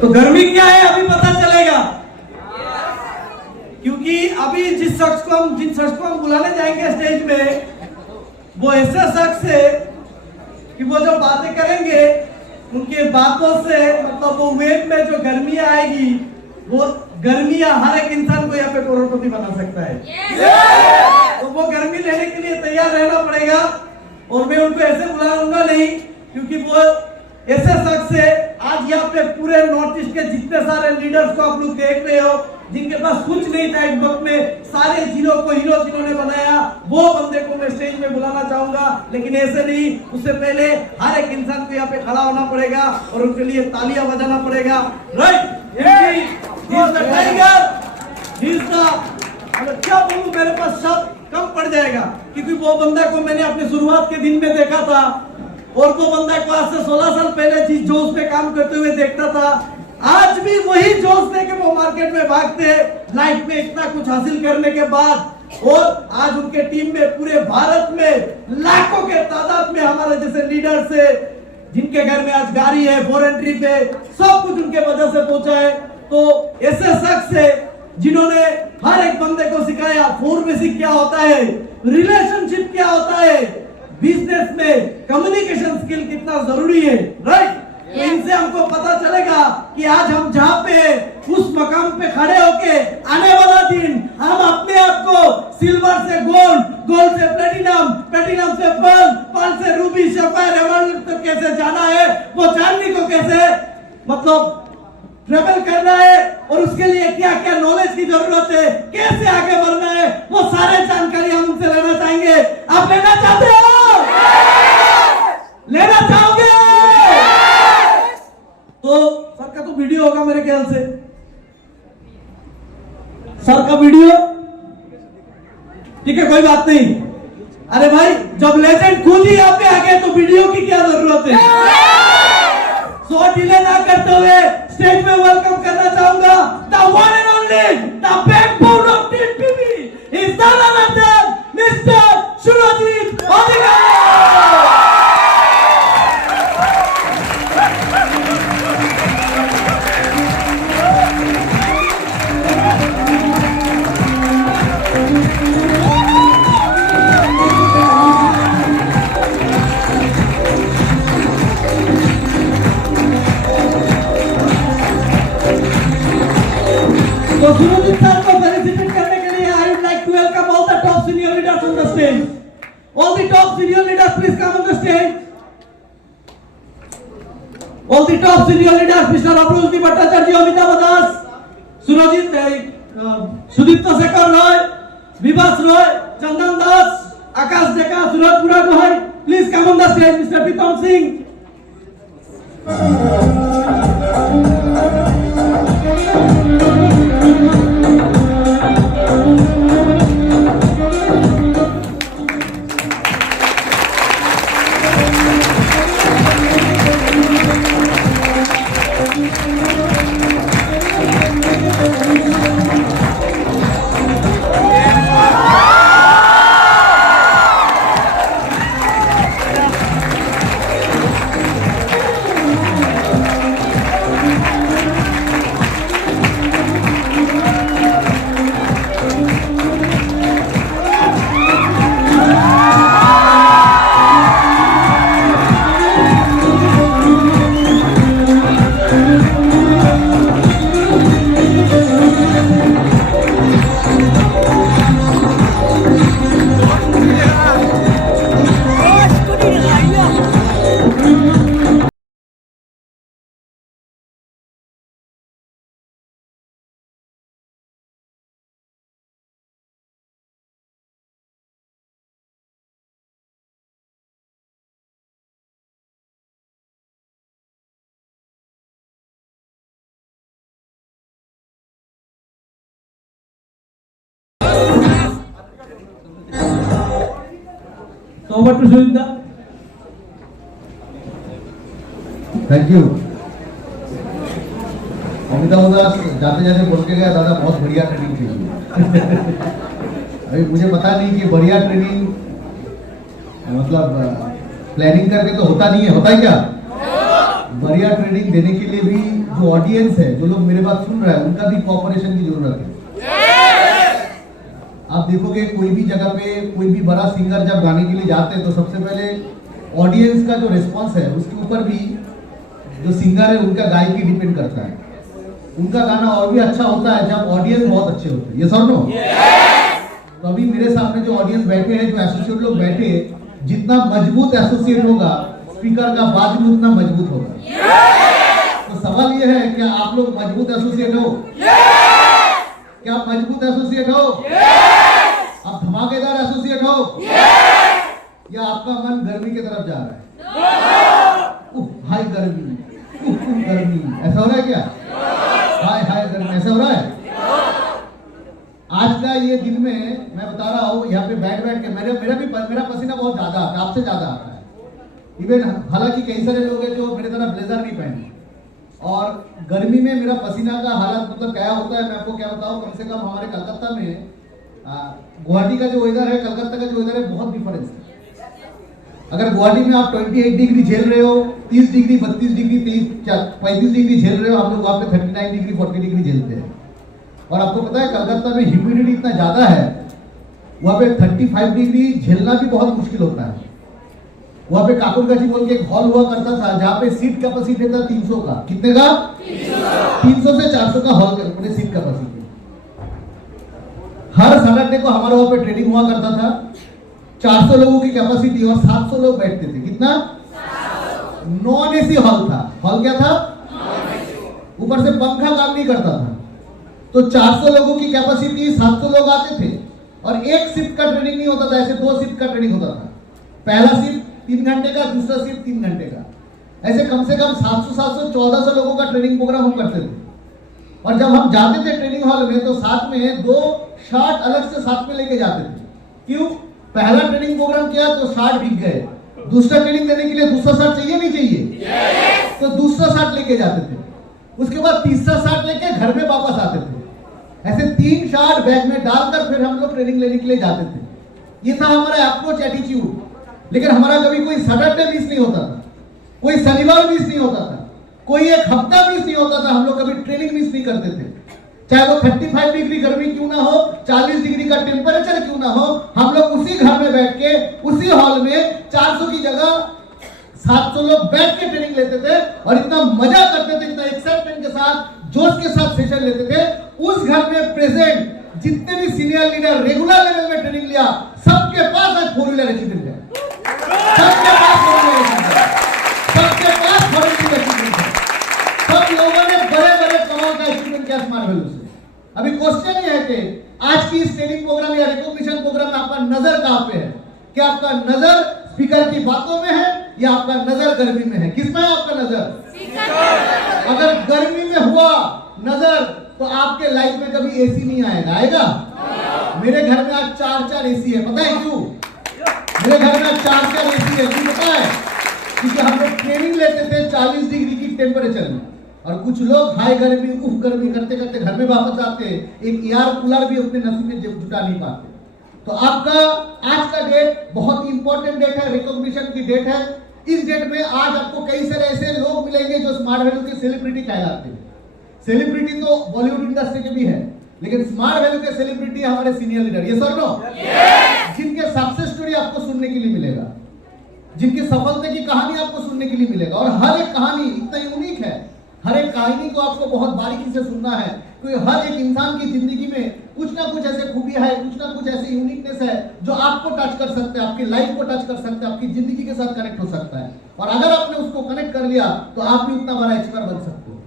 तो गर्मी क्या है अभी पता चलेगा, क्योंकि अभी जिन शख्स को हम बुलाने जाएंगे स्टेज में, वो ऐसे शख्स है कि वो जो बातें करेंगे उनके बातों से मतलब वो वेब में जो गर्मियां आएगी, वो गर्मियां हर एक इंसान को यहाँ पे करोड़पति बना सकता है। तो वो गर्मी लेने के लिए तैयार रहना पड़ेगा। और मैं उनको ऐसे बुलाऊंगा नहीं, क्योंकि वो ऐसे शख्स है। आज यहाँ पे पूरे नॉर्थ ईस्ट के जितने सारे लीडर्स को आप लोग देख रहे हो, जिनके पास कुछ नहीं था एक वक्त में, सारे जिलों को हीरो जिन्होंने बनाया, वो बंदे को मैं स्टेज में बुलाना चाहूंगा। लेकिन ऐसे नहीं, उससे पहले हर एक इंसान को यहाँ पे खड़ा होना पड़ेगा और उनके लिए तालियां बजाना पड़ेगा। राइट, क्या बोलूं, मेरे पास शब्द कम पड़ जाएगा, क्योंकि वो बंदा को मैंने अपने शुरुआत के दिन में देखा था और वो बंदा को आज से 16 साल पहले जिस जोश में काम करते हुए देखता था, आज भी वही जोश लेके वो मार्केट में भागते हैं लाइफ में इतना कुछ हासिल करने के बाद। और आज उनके टीम में पूरे भारत में लाखों के तादाद में हमारे जैसे लीडर्स है, जिनके घर में आज गाड़ी है, फॉरेन ट्रिप है, सब कुछ उनके वजह से पहुंचा है। तो ऐसे शख्स है जिन्होंने हर एक बंदे को सिखाया फोर बेसिक क्या होता है, रिलेशनशिप क्या होता है, बिजनेस में कम्युनिकेशन स्किल कितना जरूरी है। राइट, तो इनसे हमको पता चलेगा कि आज हम जहाँ पे उस मकाम पे खड़े होके आने वाला दिन हम अपने आप को सिल्वर से गोल्ड, गोल्ड से प्लेटिनम, प्लेटिनम से पर्ल, पर्ल से रूबी, सफायर, एमराल्ड तक कैसे जाना है, वो जानने को कैसे मतलब ट्रेवल करना है और उसके लिए क्या क्या नॉलेज की जरूरत है, कैसे आगे बढ़ना है, वो सारे जानकारी हम उनसे लेना चाहेंगे। आप लेना चाहते हो? लेना चाहोगे? तो सर का तो वीडियो होगा मेरे ख्याल से, सर का वीडियो ठीक है, कोई बात नहीं। अरे भाई, जब लेजेंड खुद ही यहाँ पे आ गए तो वीडियो की क्या जरूरत है। सो डिले ना करते हुए स्टेज में वेलकम करना चाहूंगा the one and only, the backbone of TV is none other mister Surjit Adhikari. तो सुरजीत सर को फेलिसिटेट करने के लिए I would like to welcome all the top senior leaders on the stage. All the top senior leaders please come on the stage. All the top senior leaders, Mr. Abdul Bhattacharya, Amitabh Das, Surajit, Sudipta Sekhar Roy, Vibhas Roy, Chandan Das, Akash Deka, Suraj Pura Gohai, please come on the stage. Mr. Pritam Singh. So over to Sudipta. Thank you. Amitabh Das जाते जाते बोल के गया, दादा बहुत बढ़िया training थी। अभी मुझे पता नहीं कि बढ़िया ट्रेनिंग मतलब प्लानिंग करके तो होता नहीं है, होता है क्या? बढ़िया ट्रेनिंग देने के लिए भी जो ऑडियंस है, जो लोग मेरे बात सुन रहे हैं, उनका भी कोऑपरेशन की जरूरत है। आप देखोगे कोई भी जगह पे कोई भी बड़ा सिंगर जब गाने के लिए जाते हैं तो सबसे पहले ऑडियंस का जो रिस्पॉन्स है उसके ऊपर भी जो सिंगर है उनका गायकी डिपेंड करता है। उनका गाना और भी अच्छा होता है जब ऑडियंस बहुत अच्छे होते हैं। ये सर नो, तो अभी मेरे सामने जो ऑडियंस बैठे हैं, जो एसोसिएट लोग बैठे हैं, जितना मजबूत एसोसिएट होगा स्पीकर का बात भी उतना मजबूत होगा। तो सवाल ये है, क्या आप लोग मजबूत एसोसिएट हो? क्या आप मजबूत एसोसिएट हो? आप धमाकेदार एसोसिएट हो? या आपका मन गर्मी की तरफ जा रहा है? हाय गर्मी, गर्मी, ऐसा हो रहा है क्या? हाय हाय गर्मी, ऐसा हो रहा है? आज का ये दिन में मैं बता रहा हूँ, यहाँ पे बैठ बैठ के मेरा पसीना बहुत ज्यादा आता है, आपसे ज्यादा आता है। इवन हालांकि कई सारे लोग हैं जो मेरे तरह ब्लेजर नहीं पहने, और गर्मी में मेरा पसीना का हालत मतलब क्या होता है मैं आपको क्या बताऊं। कम से कम हमारे कलकत्ता में गुवाहाटी का जो वेदर है, कलकत्ता का जो वेदर है, बहुत डिफरेंस है। अगर गुवाहाटी में आप 28 डिग्री झेल रहे हो, 30 डिग्री, 32 डिग्री, 35 डिग्री झेल रहे हो, आप लोग वहां पे 39 डिग्री, 40 डिग्री झेलते हैं। और आपको पता है कलकत्ता में ह्यूमिडिटी इतना ज्यादा है, वहां पे 35 डिग्री झेलना भी बहुत मुश्किल होता है। वहां पे काकुरगाछी बोल के एक हॉल हुआ करता था जहां पे सीट कैपेसिटी था 300 का। कितने का? 300 से 400 का हॉल का सीट कैपेसिटी। हर सैटरडे को हमारे वहां पे ट्रेनिंग हुआ करता था। 400 लोगों की कैपेसिटी और 700 लोग बैठते थे। कितना? नॉन एसी हॉल था। हॉल क्या था? ऊपर से पंखा काम नहीं करता था। तो 400 लोगों की कैपेसिटी, 700 लोग आते थे और एक शिफ्ट का ट्रेनिंग नहीं होता था, ऐसे 2 शिफ्ट का ट्रेनिंग होता था। पहला शिफ्ट 3 घंटे का, दूसरा शिफ्ट 3 घंटे का। ऐसे कम से कम 700 1400 लोगों का ट्रेनिंग प्रोग्राम हम करते थे। और जब हम जाते थे ट्रेनिंग हॉल में तो साथ में 2 शर्ट अलग से साथ में लेके जाते थे। क्यों? पहला ट्रेनिंग प्रोग्राम किया तो शर्ट भीग गए, दूसरा ट्रेनिंग देने के लिए दूसरा शर्ट चाहिए नहीं चाहिए? तो दूसरा शर्ट लेके जाते थे। उसके बाद तीसरा शर्ट लेके घर में वापस आते थे। ऐसे 3 शर्ट बैग में डालकर फिर हम लोग ट्रेनिंग लेने के लिए जाते थे। ये था हमारा अप्रोच, एटीट्यूड। लेकिन हमारा कभी कोई सैटरडे मिस नहीं होता था, कोई शनिवार मिस नहीं होता था, कोई एक हफ्ता मिस नहीं होता था। हम लोग कभी ट्रेनिंग मिस नहीं करते थे। चाहे वो 35 डिग्री गर्मी क्यों ना हो, 40 डिग्री का टेम्परेचर क्यों ना हो, हम लोग उसी घर में बैठ के उसी हॉल में 400 की जगह 700 लोग बैठ के ट्रेनिंग लेते थे और इतना मजा करते थे, इतना एक्साइटमेंट के साथ, जोश के साथ सेशन लेते थे। उस घर में प्रेजेंट जितने भी सीनियर लीडर रेगुलर लेवल में ट्रेनिंग लिया, सबके पास आज 4 व्हीलर एक्सीडेंट है। सबके पास 4 व्हीलर एक्सीडेंट है, सबके पास 4 व्हीलर एक्सीडेंट है। सब लोगों ने बड़े बड़े कमाल का एक्सीडेंट किया स्मार्ट वैल्यू से। अभी क्वेश्चन ये है कि आज की इस ट्रेनिंग प्रोग्राम या रिकॉग्निशन प्रोग्राम में आपका नजर कहां पे है? क्या आपका नजर स्पीकर की बातों में है या आपका नजर गर्मी में है? किसमें है आपका नजर? अगर गर्मी में हुआ नजर तो आपके लाइफ में कभी एसी नहीं आएगा। आएगा? मेरे घर में आज 4 एसी है। पता है क्यों? मेरे घर में आज 4 एसी है। क्यों पता है? क्योंकि हम लोग ट्रेनिंग लेते थे 40 डिग्री की टेम्परेचर में, और कुछ लोग हाई गर्मी, उफ गर्मी करते करते घर में वापस आते, एक एयर कूलर भी अपने नसीब में जुटा नहीं पाते। तो आपका आज का डेट बहुत इंपॉर्टेंट डेट है, रिकॉग्निशन की डेट है। इस डेट में आज आपको कई सारे ऐसे लोग मिलेंगे जो स्मार्ट वैल्यू के सेलिब्रिटी कहलाते हैं। सेलिब्रिटी तो बॉलीवुड इंडस्ट्री के भी है, लेकिन स्मार्ट वैल्यू के सेलिब्रिटी हमारे सीनियर लीडर। ये सर नो, जिनके सक्सेस स्टोरी आपको सुनने के लिए मिलेगा, जिनकी सफलता की कहानी आपको सुनने के लिए मिलेगा। और हर एक कहानी इतना यूनिक है, हर एक कहानी को आपको बहुत बारीकी से सुनना है, क्योंकि हर एक इंसान की जिंदगी में कुछ ना कुछ ऐसे खूबियां है, कुछ ना कुछ ऐसे यूनिकनेस है जो आपको टच कर सकते हैं, आपकी लाइफ को टच कर सकते हैं, आपकी जिंदगी के साथ कनेक्ट हो सकता है। और अगर आपने उसको कनेक्ट कर लिया तो आप भी उतना बड़ा एक्सपर्ट बन सकते हो।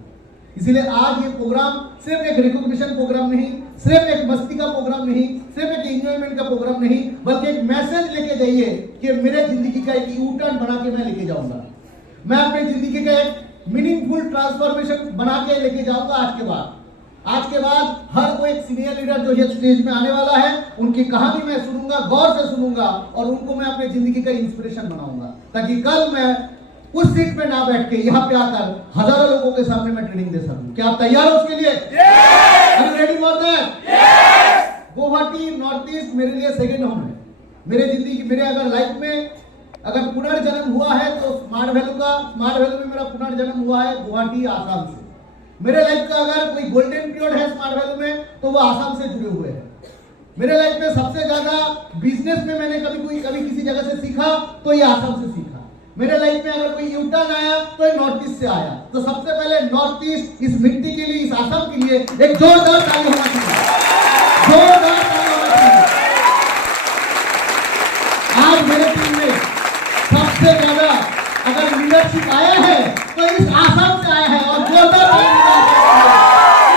इसीलिए आज ये प्रोग्राम सिर्फ एक रिकॉग्निशन प्रोग्राम नहीं, सिर्फ एक मस्ती का प्रोग्राम नहीं, सिर्फ एक एंजॉयमेंट का प्रोग्राम नहीं, बल्कि एक मैसेज लेके जाइए कि मेरे जिंदगी का एक यू टर्न बना के मैं लेके जाऊंगा। मैं अपनी जिंदगी का एक मीनिंगफुल ट्रांसफॉर्मेशन बना के लेके जाऊंगा। आज के बाद हर कोई एक सीनियर लीडर जो ये स्टेज में आने वाला है, उनकी कहानी मैं सुनूंगा, गौर से सुनूंगा और उनको मैं अपनी जिंदगी का इंस्पिरेशन बनाऊंगा, ताकि कल मैं उस सीट पे ना बैठ के यहाँ पे आकर हजारों लोगों के सामने मैं ट्रेनिंग दे सकूं। क्या आप तैयार हो उसके लिए? Ready for that? Guwahati north east मेरे लिए सेकेंड होम है। मेरे जिंदगी, मेरे अगर लाइफ में अगर पुनर्जन्म हुआ है तो स्मार्ट वैल्यू में मेरा पुनर्जन्म हुआ है गुवाहाटी, आसाम से। मेरे लाइफ का अगर कोई गोल्डन पीरियड है स्मार्ट वैल्यू में तो वो आसाम से जुड़े हुए हैं। मेरे लाइफ में सबसे ज्यादा बिजनेस में मैंने कभी किसी जगह से सीखा तो ये आसाम से सीखा। मेरे लाइफ में अगर कोई यूटर्न आया तो ये नॉर्थ ईस्ट से आया। तो सबसे पहले नॉर्थ ईस्ट इस मिट्टी के लिए, इस आसाम के लिए एक जोरदार ताली होना चाहिए, जोरदार ताली होना चाहिए। आज मेरे टीम में सबसे ज्यादा अगर लीडरशिप आया है तो इस आसाम से आया है और जोरदार ताली होना चाहिए।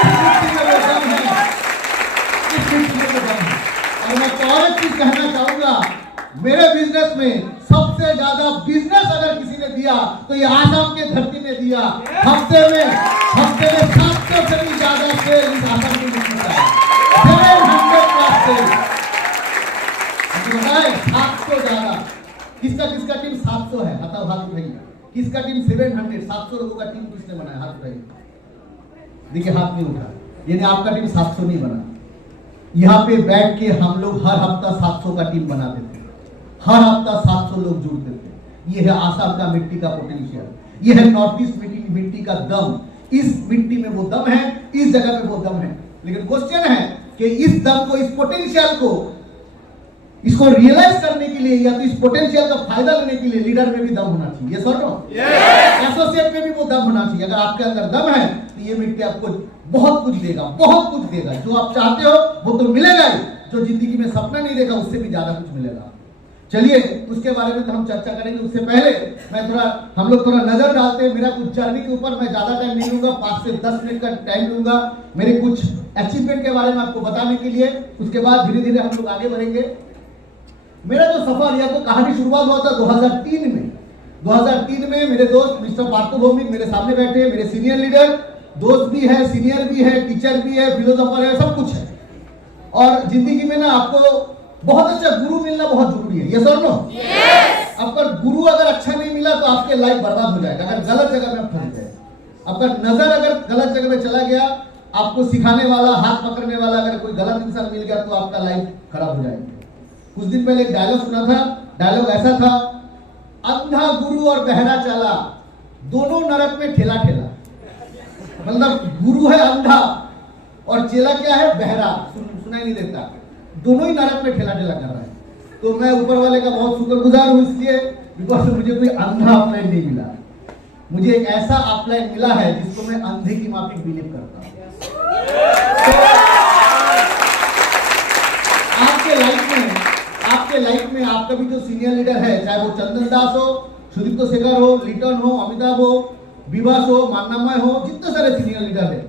इस मिट्टी में वो दम है, इस मिट्टी में वो दम है। और मैं तो और एक चीज कहना चाहूंगा, मेरे बिजनेस में सबसे ज्यादा बिजनेस अगर किसी ने दिया तो ये आसाम के धरती ने दिया। हफ्ते में 700 से भी ज्यादा सेल इस आसाम की मिट्टी का है, 700 प्लस सेल। आपको पता है 700 ज्यादा। किसका टीम 700 है? बताओ, हाथ उठाइए। किसका टीम 700? 700 लोगों का टीम किसने बनाया? हाथ उठाइए। देखिए, हाथ नहीं उठा, यानी आपका टीम 700 नहीं बना। यहाँ पे बैठ के हम लोग हर हफ्ता 700 का टीम बनाते थे, हर हफ्ता 700 लोग जुड़ते थे। ये है आसाम का मिट्टी का पोटेंशियल, ये है नॉर्थ ईस्ट मिट्टी का दम। इस मिट्टी में वो दम है, इस जगह पे वो दम है। लेकिन क्वेश्चन है कि इस दम को, इस पोटेंशियल को, इसको रियलाइज करने के लिए या तो इस पोटेंशियल का फायदा लेने के लिए लीडर में भी दम होना चाहिए। यस और नो? एसोसिएट में भी वो दम होना चाहिए। अगर आपके अंदर दम है तो ये मिट्टी आपको बहुत कुछ देगा, बहुत कुछ देगा। जो आप चाहते हो वो तो मिलेगा ही, जो जिंदगी में सपना नहीं देखा उससे भी ज्यादा कुछ मिलेगा। चलिए, उसके बारे में तो हम चर्चा करेंगे। उससे पहले हम लोग थोड़ा नजर डालते हैं मेरा कुछ जर्नी के ऊपर। मैं ज्यादा टाइम नहीं लूंगा, 5 से 10 मिनट का टाइम लूंगा मेरे कुछ अचीवमेंट के बारे में आपको बताने के लिए। उसके बाद धीरे धीरे हम लोग आगे बढ़ेंगे। मेरा जो सफर या तो कहानी शुरुआत हुआ था 2003 में। 2003 में मेरे दोस्त मिस्टर पार्थो भौमिक मेरे सामने बैठे हैं, मेरे सीनियर लीडर, दोस्त भी है, सीनियर भी है, टीचर भी है, फिलोसोफर है, सब कुछ है। और जिंदगी में ना आपको बहुत अच्छा गुरु मिलना बहुत जरूरी है। यस और नो? यस। आपका गुरु अगर अच्छा नहीं मिला तो आपके लाइफ बर्बाद हो जाएगा। अगर गलत जगह में आप फंस गए, आपका नजर अगर गलत जगह में चला गया, आपको सिखाने वाला, हाथ पकड़ने वाला अगर कोई गलत इंसान मिल गया तो आपका लाइफ खराब हो जाएगी। कुछ दिन पहले एक डायलॉग सुना था। डायलॉग ऐसा था, अंधा गुरु और बहरा चाला, दोनों नरक में ठेला ठेला। मतलब गुरु है अंधा और चेला क्या है? बहरा, सुनाई नहीं देता। दोनों ही नरक में ठेला ठेला कर रहा है। तो मैं ऊपर वाले का बहुत शुक्रगुजार हूं, इसलिए बिकॉज मुझे कोई अंधा अपलाइन नहीं मिला। मुझे एक ऐसा अपलाइन मिला है जिसको मैं अंधे की माफिक बिलीव करता हूं। आपके लाइफ में आपका भी जो सीनियर लीडर है, चाहे वो चंदन दास हो, सुदीप्तो शेखर हो, लिटन हो, अमिताभ हो, विवास हो, मान्नामय हो, जितने सारे सीनियर लीडर है,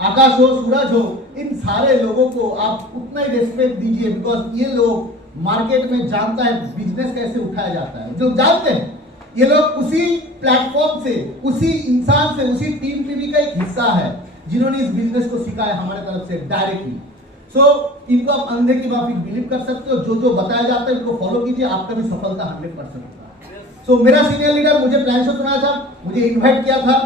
आकाश हो, सूरज हो, इन सारे लोगों को आप उतना ही रेस्पेक्ट दीजिए। बिकॉज ये लोग मार्केट में जानता है बिजनेस कैसे उठाया जाता है, जो जानते हैं। ये लोग उसी प्लेटफॉर्म से, उसी इंसान से, उसी टीम टीवी का एक हिस्सा है जिन्होंने इस बिजनेस को सीखा है हमारे तरफ से डायरेक्टली। सो इनको आप अंधे की माफिक बिलीव कर सकते हो। जो बताया जाता है इनको फॉलो कीजिए, आपका भी सफलता 100% होगा। सो मेरा सीनियर लीडर मुझे प्लान शो सुनाया था, मुझे इन्वाइट किया था।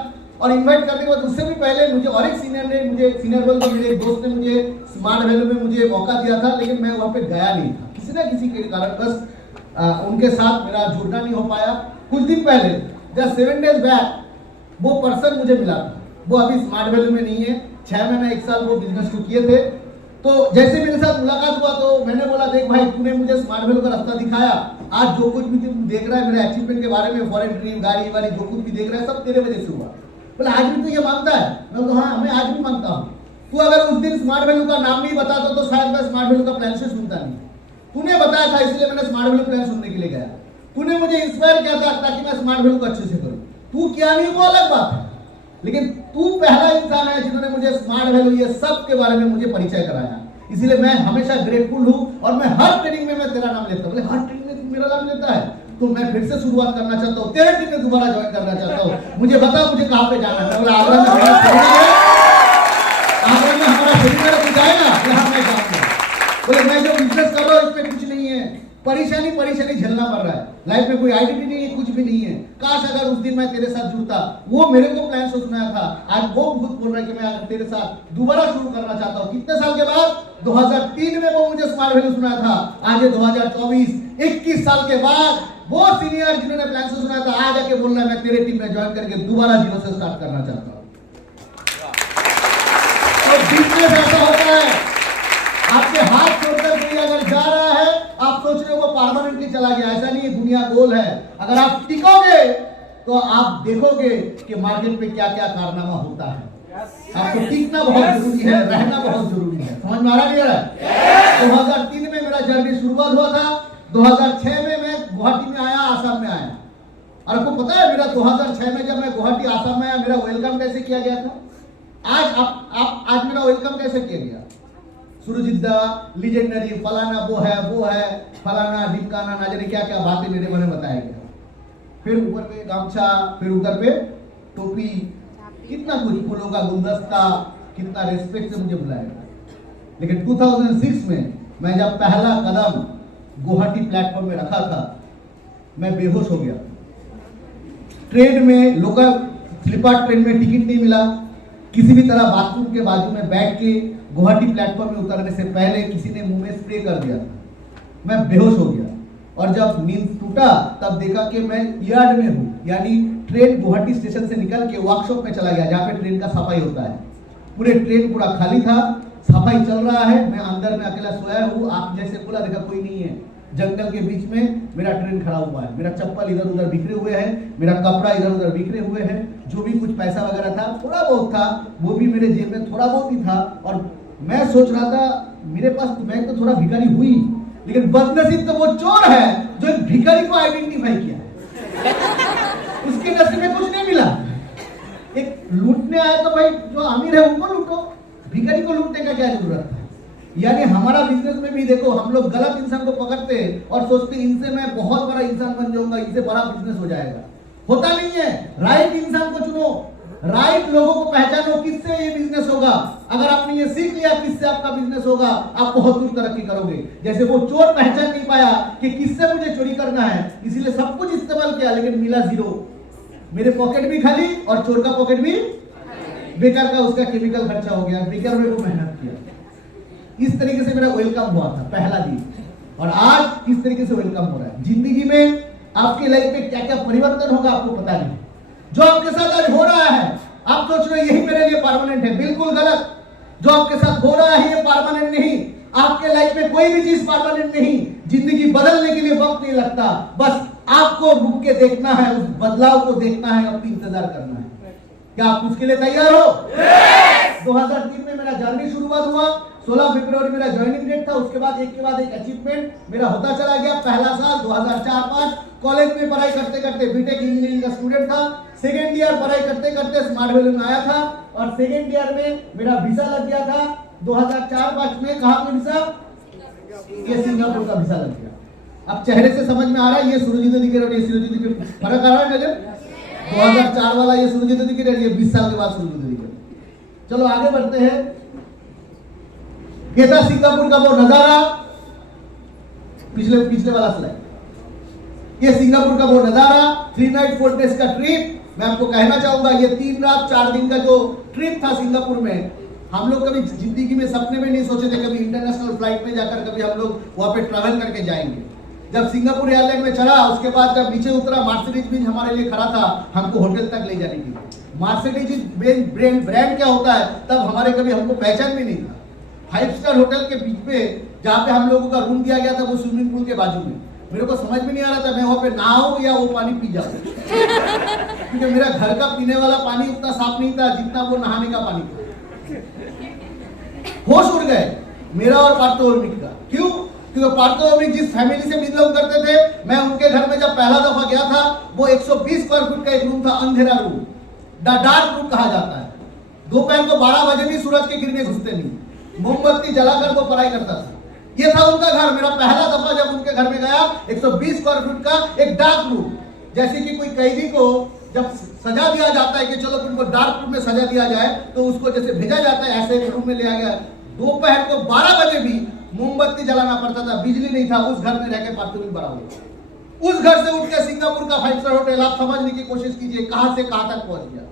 और इन्वाइट करने के बाद उससे भी पहले मुझे और एक सीनियर ने, मुझे सीनियर बोल मेरे एक दोस्त ने मुझे स्मार्ट वैल्यू में मुझे मौका दिया था, लेकिन मैं वहां पे गया नहीं था किसी ना किसी के कारण। बस उनके साथ मेरा जुड़ना नहीं हो पाया। कुछ दिन पहले, जस्ट 7 days बैक, वो पर्सन मुझे मिला था। वो अभी स्मार्ट वैल्यू में नहीं है, 6 महीना 1 साल वो बिजनेस शुरू किए थे। तो जैसे मेरे साथ मुलाकात हुआ तो मैंने बोला, देख भाई, तूने मुझे स्मार्ट वैल्यू का रास्ता दिखाया। आज जो कुछ भी तुम देख रहा है मेरे अचीवमेंट के बारे में, फॉरेन ट्रिप, गाड़ी वाड़ी, जो कुछ भी देख रहा है सब तेरे वजह से हुआ। बोले आज भी तू ये मानता है? मैं बोला हाँ, मैं आज भी मानता हूँ। तू अगर उस दिन स्मार्ट वैल्यू का नाम नहीं बताता तो शायद मैं स्मार्ट वैल्यू का प्लान से सुनता नहीं। तूने बताया था इसलिए मैंने स्मार्ट वैल्यू प्लान सुनने के लिए गया। तूने मुझे इंस्पायर किया था ताकि मैं स्मार्ट वैल्यू को अच्छे से करूँ। तू क्या नहीं वो अलग बात है, लेकिन तू पहला इंसान है जिन्होंने मुझे स्मार्ट वैल्यू ये सब के बारे में मुझे परिचय कराया। इसीलिए मैं हमेशा ग्रेटफुल हूँ और मैं हर ट्रेनिंग में मैं तेरा नाम लेता हूँ। बोले हर ट्रेनिंग में मेरा नाम लेता है? तो मैं फिर से शुरुआत करना चाहता हूँ, तेरे टीम में दोबारा ज्वाइन करना चाहता हूँ। मुझे बता मुझे कहाँ पे जाना है। बोला आगरा में हमारा सेमिनार है, आगरा में हमारा सेमिनार है, तू जाएगा? यहाँ मैं जाऊँगा। बोले मैं जो बिजनेस कर रहा हूँ इसमें कुछ नहीं है, परेशानी झेलना पड़ रहा है, लाइफ में कोई आइडेंटिटी नहीं है, कुछ भी नहीं है। काश अगर उस दिन मैं तेरे साथ जुड़ता। वो मेरे को प्लान से सुनाया था, आज वो खुद बोल रहा है कि मैं अगर तेरे साथ दोबारा शुरू करना चाहता हूँ। कितने साल के बाद? 2003 में वो मुझे स्मार्ट वैल्यू सुनाया था। आज 2024, 21 साल के बाद वो सीनियर जिन्होंने प्लान से सुनाया था आज आके बोल रहा है मैं तेरे टीम में ज्वाइन करके दोबारा जीरो से स्टार्ट करना चाहता हूँ। बिजनेस ऐसा होता है, आपके हाथ छोड़कर कोई अगर जा रहा है, आप सोच रहे हो वो परमानेंटली चला गया, ऐसा नहीं है, दुनिया गोल है। अगर आप टिकोगे तो आप देखोगे कि मार्केट पे क्या क्या कारनामा होता है। आपको टिकना बहुत जरूरी है, रहना बहुत जरूरी है। समझ में आ रहा नहीं आ रहा? 2003 में मेरा जर्नी शुरुआत हुआ था, 2006 में मैं गुवाहाटी में आया, आसाम में आया। और आपको पता है मेरा 2006 में जब मैं गुवाहाटी आसाम में आया, मेरा वेलकम कैसे किया गया था? आज मेरा वेलकम कैसे किया गया? सुरजिद्दा, लीजेंडरी, फलाना वो है, फलाना ढिमकाना, ना जाने क्या क्या बातें मेरे मन में बताया गया। फिर ऊपर पे गामछा, फिर उधर पे टोपी, कितना कुछ, फूलों का गुलदस्ता, कितना रेस्पेक्ट से मुझे बुलाया गया। लेकिन 2006 में मैं जब पहला कदम गुवाहाटी प्लेटफॉर्म में रखा था, मैं बेहोश हो गया। ट्रेन में, लोकल स्लीपर ट्रेन में टिकट नहीं मिला। किसी भी तरह बाथरूम के बाजू में बैठ के गुवाहाटी प्लेटफॉर्म में उतरने से पहले किसी ने मुंह में स्प्रे कर दिया। मैं बेहोश हो गया और जब नींद टूटा तब देखा कि मैं यार्ड में हूँ, यानी ट्रेन गुवाहाटी स्टेशन से निकल के वर्कशॉप में चला गया जहाँ पे ट्रेन का सफाई होता है। पूरे ट्रेन पूरा खाली था, सफाई चल रहा है, मैं अंदर में अकेला सोया हूँ। आप जैसे बोला, देखा कोई नहीं है। जंगल के बीच में मेरा ट्रेन खड़ा हुआ है, मेरा चप्पल इधर उधर बिखरे हुए हैं, मेरा कपड़ा इधर उधर बिखरे हुए हैं, जो भी कुछ पैसा वगैरह था, थोड़ा बहुत था, वो भी मेरे जेब में थोड़ा बहुत ही था। और मैं सोच रहा था मेरे पास तो, मैं तो थोड़ा भिखारी हुई, लेकिन बदनसीब तो वो चोर है जो एक भिखारी को आइडेंटिफाई किया। उसके नसीब में कुछ नहीं मिला। एक लूटने आया तो भाई जो अमीर है उनको लूटो, भिखारी को लूटने का क्या जरूरत है? यानी हमारा बिजनेस में भी देखो, हम लोग गलत इंसान को पकड़ते हैं और सोचते हैं इनसे मैं बहुत बड़ा इंसान बन जाऊंगा, इनसे बड़ा बिजनेस हो जाएगा। होता नहीं है। राइट इंसान को चुनो, राइट लोगों को पहचानो, किससे ये बिजनेस होगा। अगर आपने ये सीख लिया किससे आपका बिजनेस होगा, आप बहुत दूर तरक्की करोगे। जैसे वो चोर पहचान नहीं पाया कि किससे मुझे चोरी करना है, इसीलिए सब कुछ इस्तेमाल किया लेकिन मिला जीरो। मेरे पॉकेट भी खाली और चोर का पॉकेट भी बेकार का, उसका केमिकल खर्चा हो गया, बेकार में वो मेहनत किया। इस तरीके से मेरा वेलकम हुआ था पहला दिन, और आज किस तरीके से वेलकम हो रहा है। जिंदगी में आपकी लाइफ में क्या क्या परिवर्तन होगा आपको पता नहीं। जो आपके साथ आज हो रहा है, आप सोच रहे यही मेरे लिए परमानेंट है, बिल्कुल गलत। जो आपके साथ हो रहा है ये परमानेंट नहीं। आपके लाइफ में कोई भी चीज परमानेंट नहीं। जिंदगी बदलने के लिए वक्त नहीं लगता, बस आपको रुक के देखना है, उस बदलाव को देखना है, अपनी इंतजार करना है। क्या आप उसके लिए तैयार हो? 2003 में मेरा जर्नी शुरुआत हुआ, 16 फरवरी मेरा ज्वाइनिंग डेट था। उसके बाद एक के बाद एक अचीवमेंट मेरा होता चला गया। पहला साल 2004-05 कॉलेज में पढ़ाई करते करते बीटेक इंजीनियरिंग का स्टूडेंट था। सेकेंड ईयर पढ़ाई करते करते स्मार्ट वैली में आया था और सेकेंड ईयर में मेरा वीजा लग गया था 2004-05 में। कहाँ पे वीजा? ये सिंगापुर का वीजा लग गया। अब चेहरे से समझ में आ रहा है ये सुरजीत दिख रहा है, ये सुरजीत दिख रहा है, फर्क आ रहा है नजर? 2004 वाला ये सुरजीत दिख रहा है, ये 20 साल के बाद सुरजीत दिख रहा है। चलो आगे बढ़ते हैं। ये था सिंगापुर का वो नजारा, पिछले वाला स्लाइड। ये सिंगापुर का वो नजारा, 3 नाइट 4 डेज का ट्रिप। मैं आपको कहना चाहूंगा ये 3 रात 4 दिन का जो ट्रिप था सिंगापुर में, हम लोग कभी जिंदगी में सपने में नहीं सोचे थे कभी इंटरनेशनल फ्लाइट में जाकर कभी हम लोग वहां पे ट्रैवल करके जाएंगे। जब सिंगापुर एयरलाइन में चढ़ा, उसके बाद जब नीचे उतरा, मर्सिडीज बेंज हमारे लिए खड़ा था हमको होटल तक ले जाने के लिए। मर्सिडीज बेंज ब्रांड क्या होता है तब हमारे कभी हमको पहचान भी नहीं था। 5 स्टार होटल के बीच में जहाँ पे हम लोगों का रूम दिया गया था वो स्विमिंग पूल के बाजू में। मेरे को समझ में नहीं आ रहा था मैं वहां पे नहाऊं या वो पानी पी जाऊं क्योंकि मेरा घर का पीने वाला पानी उतना साफ नहीं था जितना वो नहाने का पानी था। होश उड़ गए मेरा और पार्थोमिक का। क्यों? क्योंकि पार्थोमिक जिस फैमिली से बिलोंग करते थे, मैं उनके घर में जब पहला दफा गया था, वो 120 स्क्वायर फुट का एक रूम था, अंधेरा रूम, डार्क रूम कहा जाता है। दोपहर को 12 बजे भी सूरज की किरणें घुसते नहीं, मोमबत्ती जलाकर वो पढ़ाई करता था। ये था उनका घर। मेरा पहला दफा जब उनके घर में गया, 120 स्क्वायर फुट का एक डार्क रूम, जैसे कि कोई कैदी को जब सजा दिया जाता है कि चलो तुमको डार्क रूम में सजा दिया जाए तो उसको जैसे भेजा जाता है, ऐसे एक रूम में लिया गया। दोपहर को 12 बजे भी मोमबत्ती जलाना पड़ता था, बिजली नहीं था। उस घर में रह के पार्थोमिक बड़ा हुआ। उस घर से उठ के सिंगापुर का 5 स्टार होटल, आप समझने की कोशिश कीजिए कहां से कहां तक पहुंच गया।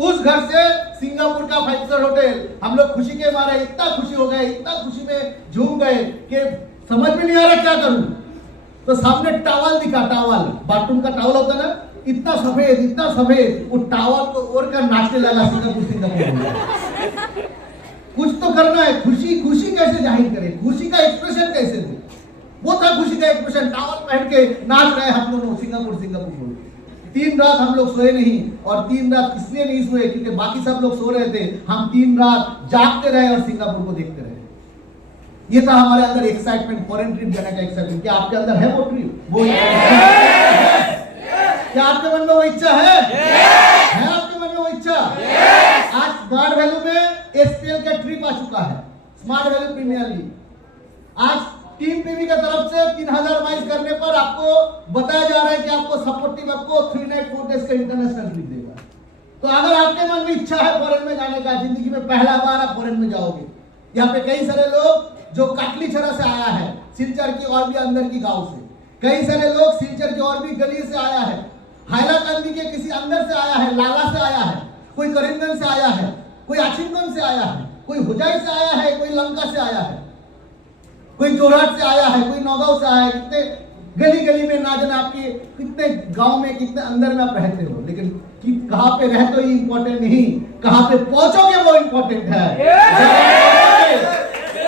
उस घर से सिंगापुर का 5 स्टार होटल, हम लोग खुशी के मारे इतना खुशी हो गए, इतना खुशी में झूम गए कि समझ में नहीं आ रहा क्या करूं। तो सामने टावल दिखा, टावल बाथरूम का टावल होता ना, इतना सफेद, वो टावल को ओढ़ कर नाचने लगा सिंगापुर। कुछ आपको करना है, खुशी खुशी कैसे जाहिर करें, खुशी का एक्सप्रेशन कैसे दें। वो था खुशी का एक्सप्रेशन, टावल पहन के नाच रहे हम दोनों सिंगापुर बोल के। 3 रात हम लोग सोए नहीं, और 3 रात इसलिए नहीं सोए क्योंकि बाकी सब लोग सो रहे थे, हम 3 रात जागते रहे और सिंगापुर को देखते रहे। ये था हमारे अंदर एक्साइटमेंट, फॉरेन ट्रिप जाने का एक्साइटमेंट। क्या आपके अंदर है वो ट्रिप? वो क्या आपके मन में वो इच्छा है? आपके मन में वो इच्छा? आज स्मार्ट वैल्यू में एसपीएल का ट्रिप आ चुका है, स्मार्ट वैल्यू प्रीमियर लीग। आज टीम पीवी की तरफ से 3000 माइल्स करने पर आपको बताया जा रहा है कि आपको सपोर्टिव आपको 3 नाइट 4 डेज का इंटरनेशनल ट्रिप देगा। तो अगर आपके मन में इच्छा है फॉरेन में जाने का, जिंदगी में पहला बार आप फॉरेन में जाओगे। यहाँ पे कई सारे लोग जो काटली छरा से आया है, सिलचर की और भी अंदर की गांव से, कई सारे लोग सिलचर की और भी गली से आया है, हाइलाकांदी के किसी अंदर से आया है, लाला से आया है, कोई करीमगंज से आया है, कोई आचिमगंज से आया है, कोई हुजाई से आया है, कोई लंका से आया है, कोई जोरहाट से आया है, कोई नौगांव से आया है। कितने गली गली में ना जाने आपके कितने गांव में कितने अंदर में आप रहते हो, लेकिन कि कहां पे रहते हो ये इंपॉर्टेंट नहीं, कहां पे पहुंचोगे वो इंपॉर्टेंट है।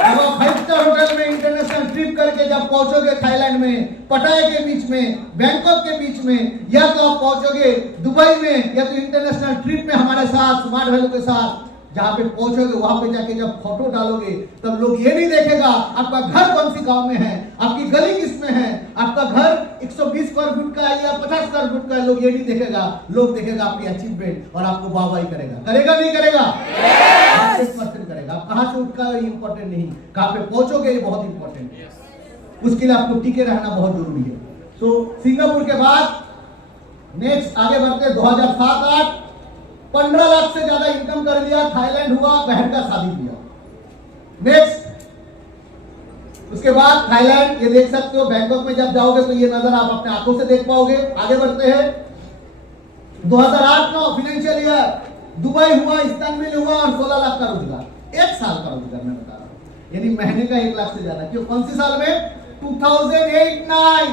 अब आप 5 स्टार होटल में इंटरनेशनल ट्रिप करके जब पहुंचोगे थाईलैंड में, पटाया के बीच में, बैंकॉक के बीच में, या तो आप पहुंचोगे दुबई में, या तो इंटरनेशनल ट्रिप में हमारे साथ स्मार्ट वैल्यू के साथ जहां पे पहुंचोगे वहां पे जाके जब फोटो डालोगे तब लोग ये नहीं देखेगा आपका घर कौन सी गांव में है, आपकी गली किस में है, आपका घर 120 स्क्वायर फुट का है या 50 स्क्वायर फुट का है, लोग ये नहीं देखेगा। लोग देखेगा आपकी अचीवमेंट और आपको वाहवाही करेगा। करेगा नहीं करेगा? 100% करेगा। आप कहां से उठा ये इंपॉर्टेंट नहीं, कहां पे पहुंचोगे ये बहुत इंपॉर्टेंट है। उसके लिए आपको टिके रहना बहुत जरूरी है। तो सिंगापुर के बाद नेक्स्ट आगे बढ़ते 2007-8 15 लाख से ज्यादा इनकम कर लिया, थाईलैंड हुआ, बहन का शादी किया। नेक्स्ट उसके बाद थाईलैंड, ये देख सकते हो, बैंकॉक में जब जाओगे तो ये नजर आप अपने आंखों से देख पाओगे। आगे बढ़ते हैं 2008-9 फाइनेंशियल ईयर, दुबई हुआ, इस्तांबुल हुआ और 16 लाख का रोजगार, 1 साल का रोजगार मैं बता रहा हूं, यानी महीने का 1 लाख से ज्यादा। क्यों? कौन सी साल में? 2008-9।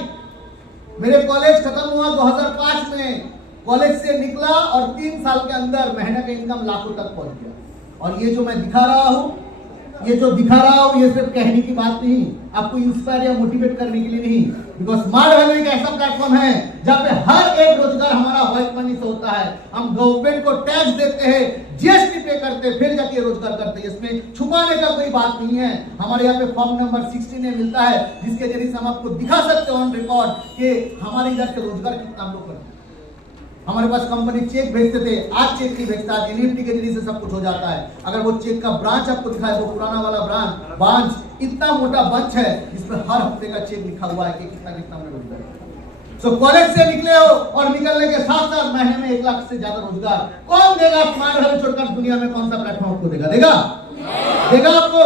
मेरे कॉलेज खत्म हुआ 2005 में, कॉलेज से निकला और 3 साल के अंदर महीने का इनकम लाखों तक पहुंच गया। और ये जो मैं दिखा रहा हूं, ये सिर्फ कहने की बात नहीं, आपको इंस्पायर या मोटिवेट करने के लिए नहीं, बिकॉज स्मार्ट वैल्यू एक ऐसा प्लेटफॉर्म है जहां पे हर एक रोजगार हमारा वॉइस मनी से होता है। हम गवर्नमेंट को टैक्स देते हैं, जीएसटी पे करते हैं, फिर जाके रोजगार करते हैं। इसमें छुपाने का कोई बात नहीं है। हमारे यहाँ पे फॉर्म नंबर 16 मिलता है, जिसके जरिए हम आपको दिखा सकते हैं ऑन रिकॉर्ड कि हमारे इधर से रोजगार कितना हम लोग करते हैं। हमारे पास कंपनी चेक भेजते थे, आज चेक नहीं भेजता, आज एनईएफटी के जरिए से सब कुछ हो जाता है। अगर वो चेक का ब्रांच आपको दिखाए, वो पुराना वाला ब्रांच इतना मोटा बंच है जिसमें हर हफ्ते का चेक लिखा हुआ है कि कितना कितना हमने रोजगार। सो कॉलेज से निकले हो और निकलने के साथ साथ महीने में 1 लाख से ज्यादा रोजगार कौन देगा? स्मार्ट वैल्यू छोड़कर दुनिया में कौन सा प्लेटफॉर्म आपको देगा? देगा आपको?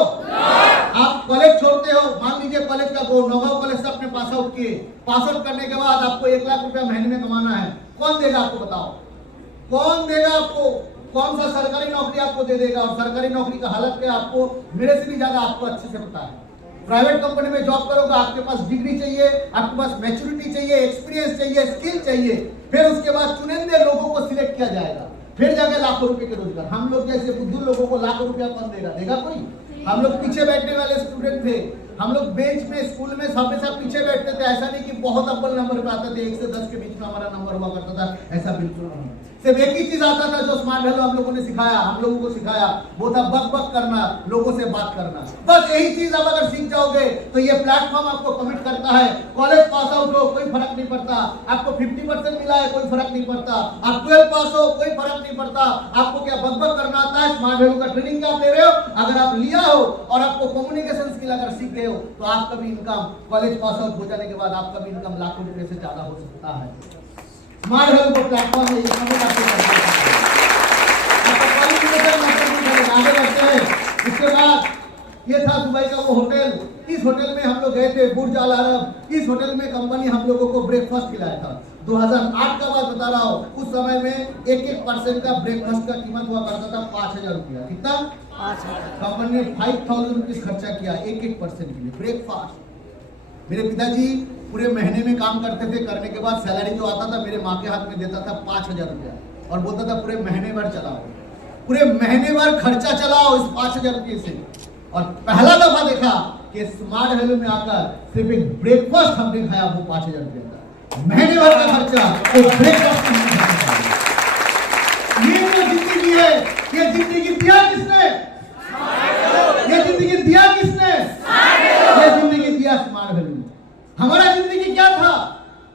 आप कॉलेज छोड़ते हो, मान लीजिए कॉलेज का नौगांव कॉलेज से अपने पास आउट किए, पास आउट करने के बाद आपको 1 लाख रुपया महीने में कमाना है, कौन देगा आपको? बताओ कौन देगा आपको? कौन सा सरकारी नौकरी आपको दे देगा? और सरकारी नौकरी का हालत क्या आपको मेरे से भी ज्यादा आपको अच्छे से पता है। प्राइवेट कंपनी में जॉब करोगे, आपके पास डिग्री चाहिए, आपके पास मैच्योरिटी चाहिए, एक्सपीरियंस चाहिए, स्किल चाहिए, फिर उसके बाद चुनिंदे लोगों को सिलेक्ट किया जाएगा, फिर जाके लाखों रुपए के रोजगार। हम लोग जैसे बुद्धू लोगों को लाखों रुपया कौन देगा? देगा कोई? हम लोग पीछे बैठने वाले स्टूडेंट थे, हम लोग बेंच में स्कूल में हमेशा पीछे बैठते थे। ऐसा नहीं कि बहुत अव्वल नंबर पे आते थे, 1 से 10 के बीच में हमारा नंबर हुआ करता था, ऐसा बिल्कुल नहीं। सिर्फ एक ही चीज आता था जो स्मार्ट वैल्यू हम लोगों ने सिखाया, हम लोगों को सिखाया, वो था बक बक करना, लोगों से बात करना। बस यही चीज अब अगर सीख जाओगे तो ये प्लेटफॉर्म आपको कमिट करता है। कॉलेज पास आउट हो कोई फर्क नहीं पड़ता, आपको 50% मिला है कोई फर्क नहीं पड़ता, आप 12 पास हो कोई फर्क नहीं पड़ता, आपको क्या बक बक करना आता है? स्मार्ट वैल्यू का ट्रेनिंग क्या ले रहे हो? अगर आप लिया हो और आपको कम्युनिकेशन स्किल अगर सीख गए हो तो आपका भी इनकम कॉलेज पास आउट हो जाने के बाद आपका भी इनकम लाखों रुपए से ज्यादा हो सकता है। स्मार्ट वैल्यू को प्लेटफॉर्म में ये समझ आपको करना है। आपका क्वालिफिकेशन महत्वपूर्ण है। आगे बढ़ते हैं। इसके बाद ये था दुबई का वो होटल, इस होटल में हम लोग गए थे, बुर्ज अल अरब। इस होटल में कंपनी हम लोगों को ब्रेकफास्ट खिलाया था। 2008 का बात बता रहा हूँ, उस समय में 1% का ब्रेकफास्ट का कीमत हुआ करता था 5000 रुपया। कितना? 5000। कंपनी ने 5000 रुपीज खर्चा किया 1% के लिए ब्रेकफास्ट। मेरे पिताजी पूरे महीने में काम करते थे, करने के बाद सैलरी जो आता था मेरे माँ के हाथ में देता था 5000 रुपया और बोलता था पूरे महीने भर चलाओ, पूरे महीने भर खर्चा चलाओ इस 5000 रुपये से। और पहला दफा देखा कि स्मार्ट वैल्यू में आकर सिर्फ एक ब्रेकफास्ट हमने खाया, वो 5,000 रुपये का, महीने भर का खर्चा वो ब्रेकफास्ट में खाया। ये जो जिंदगी है, ये जिंदगी दिया किसने? ये जिंदगी दिया किसने? ये जिंदगी दिया स्मार्ट वैल्यू। हमारा जिंदगी क्या था?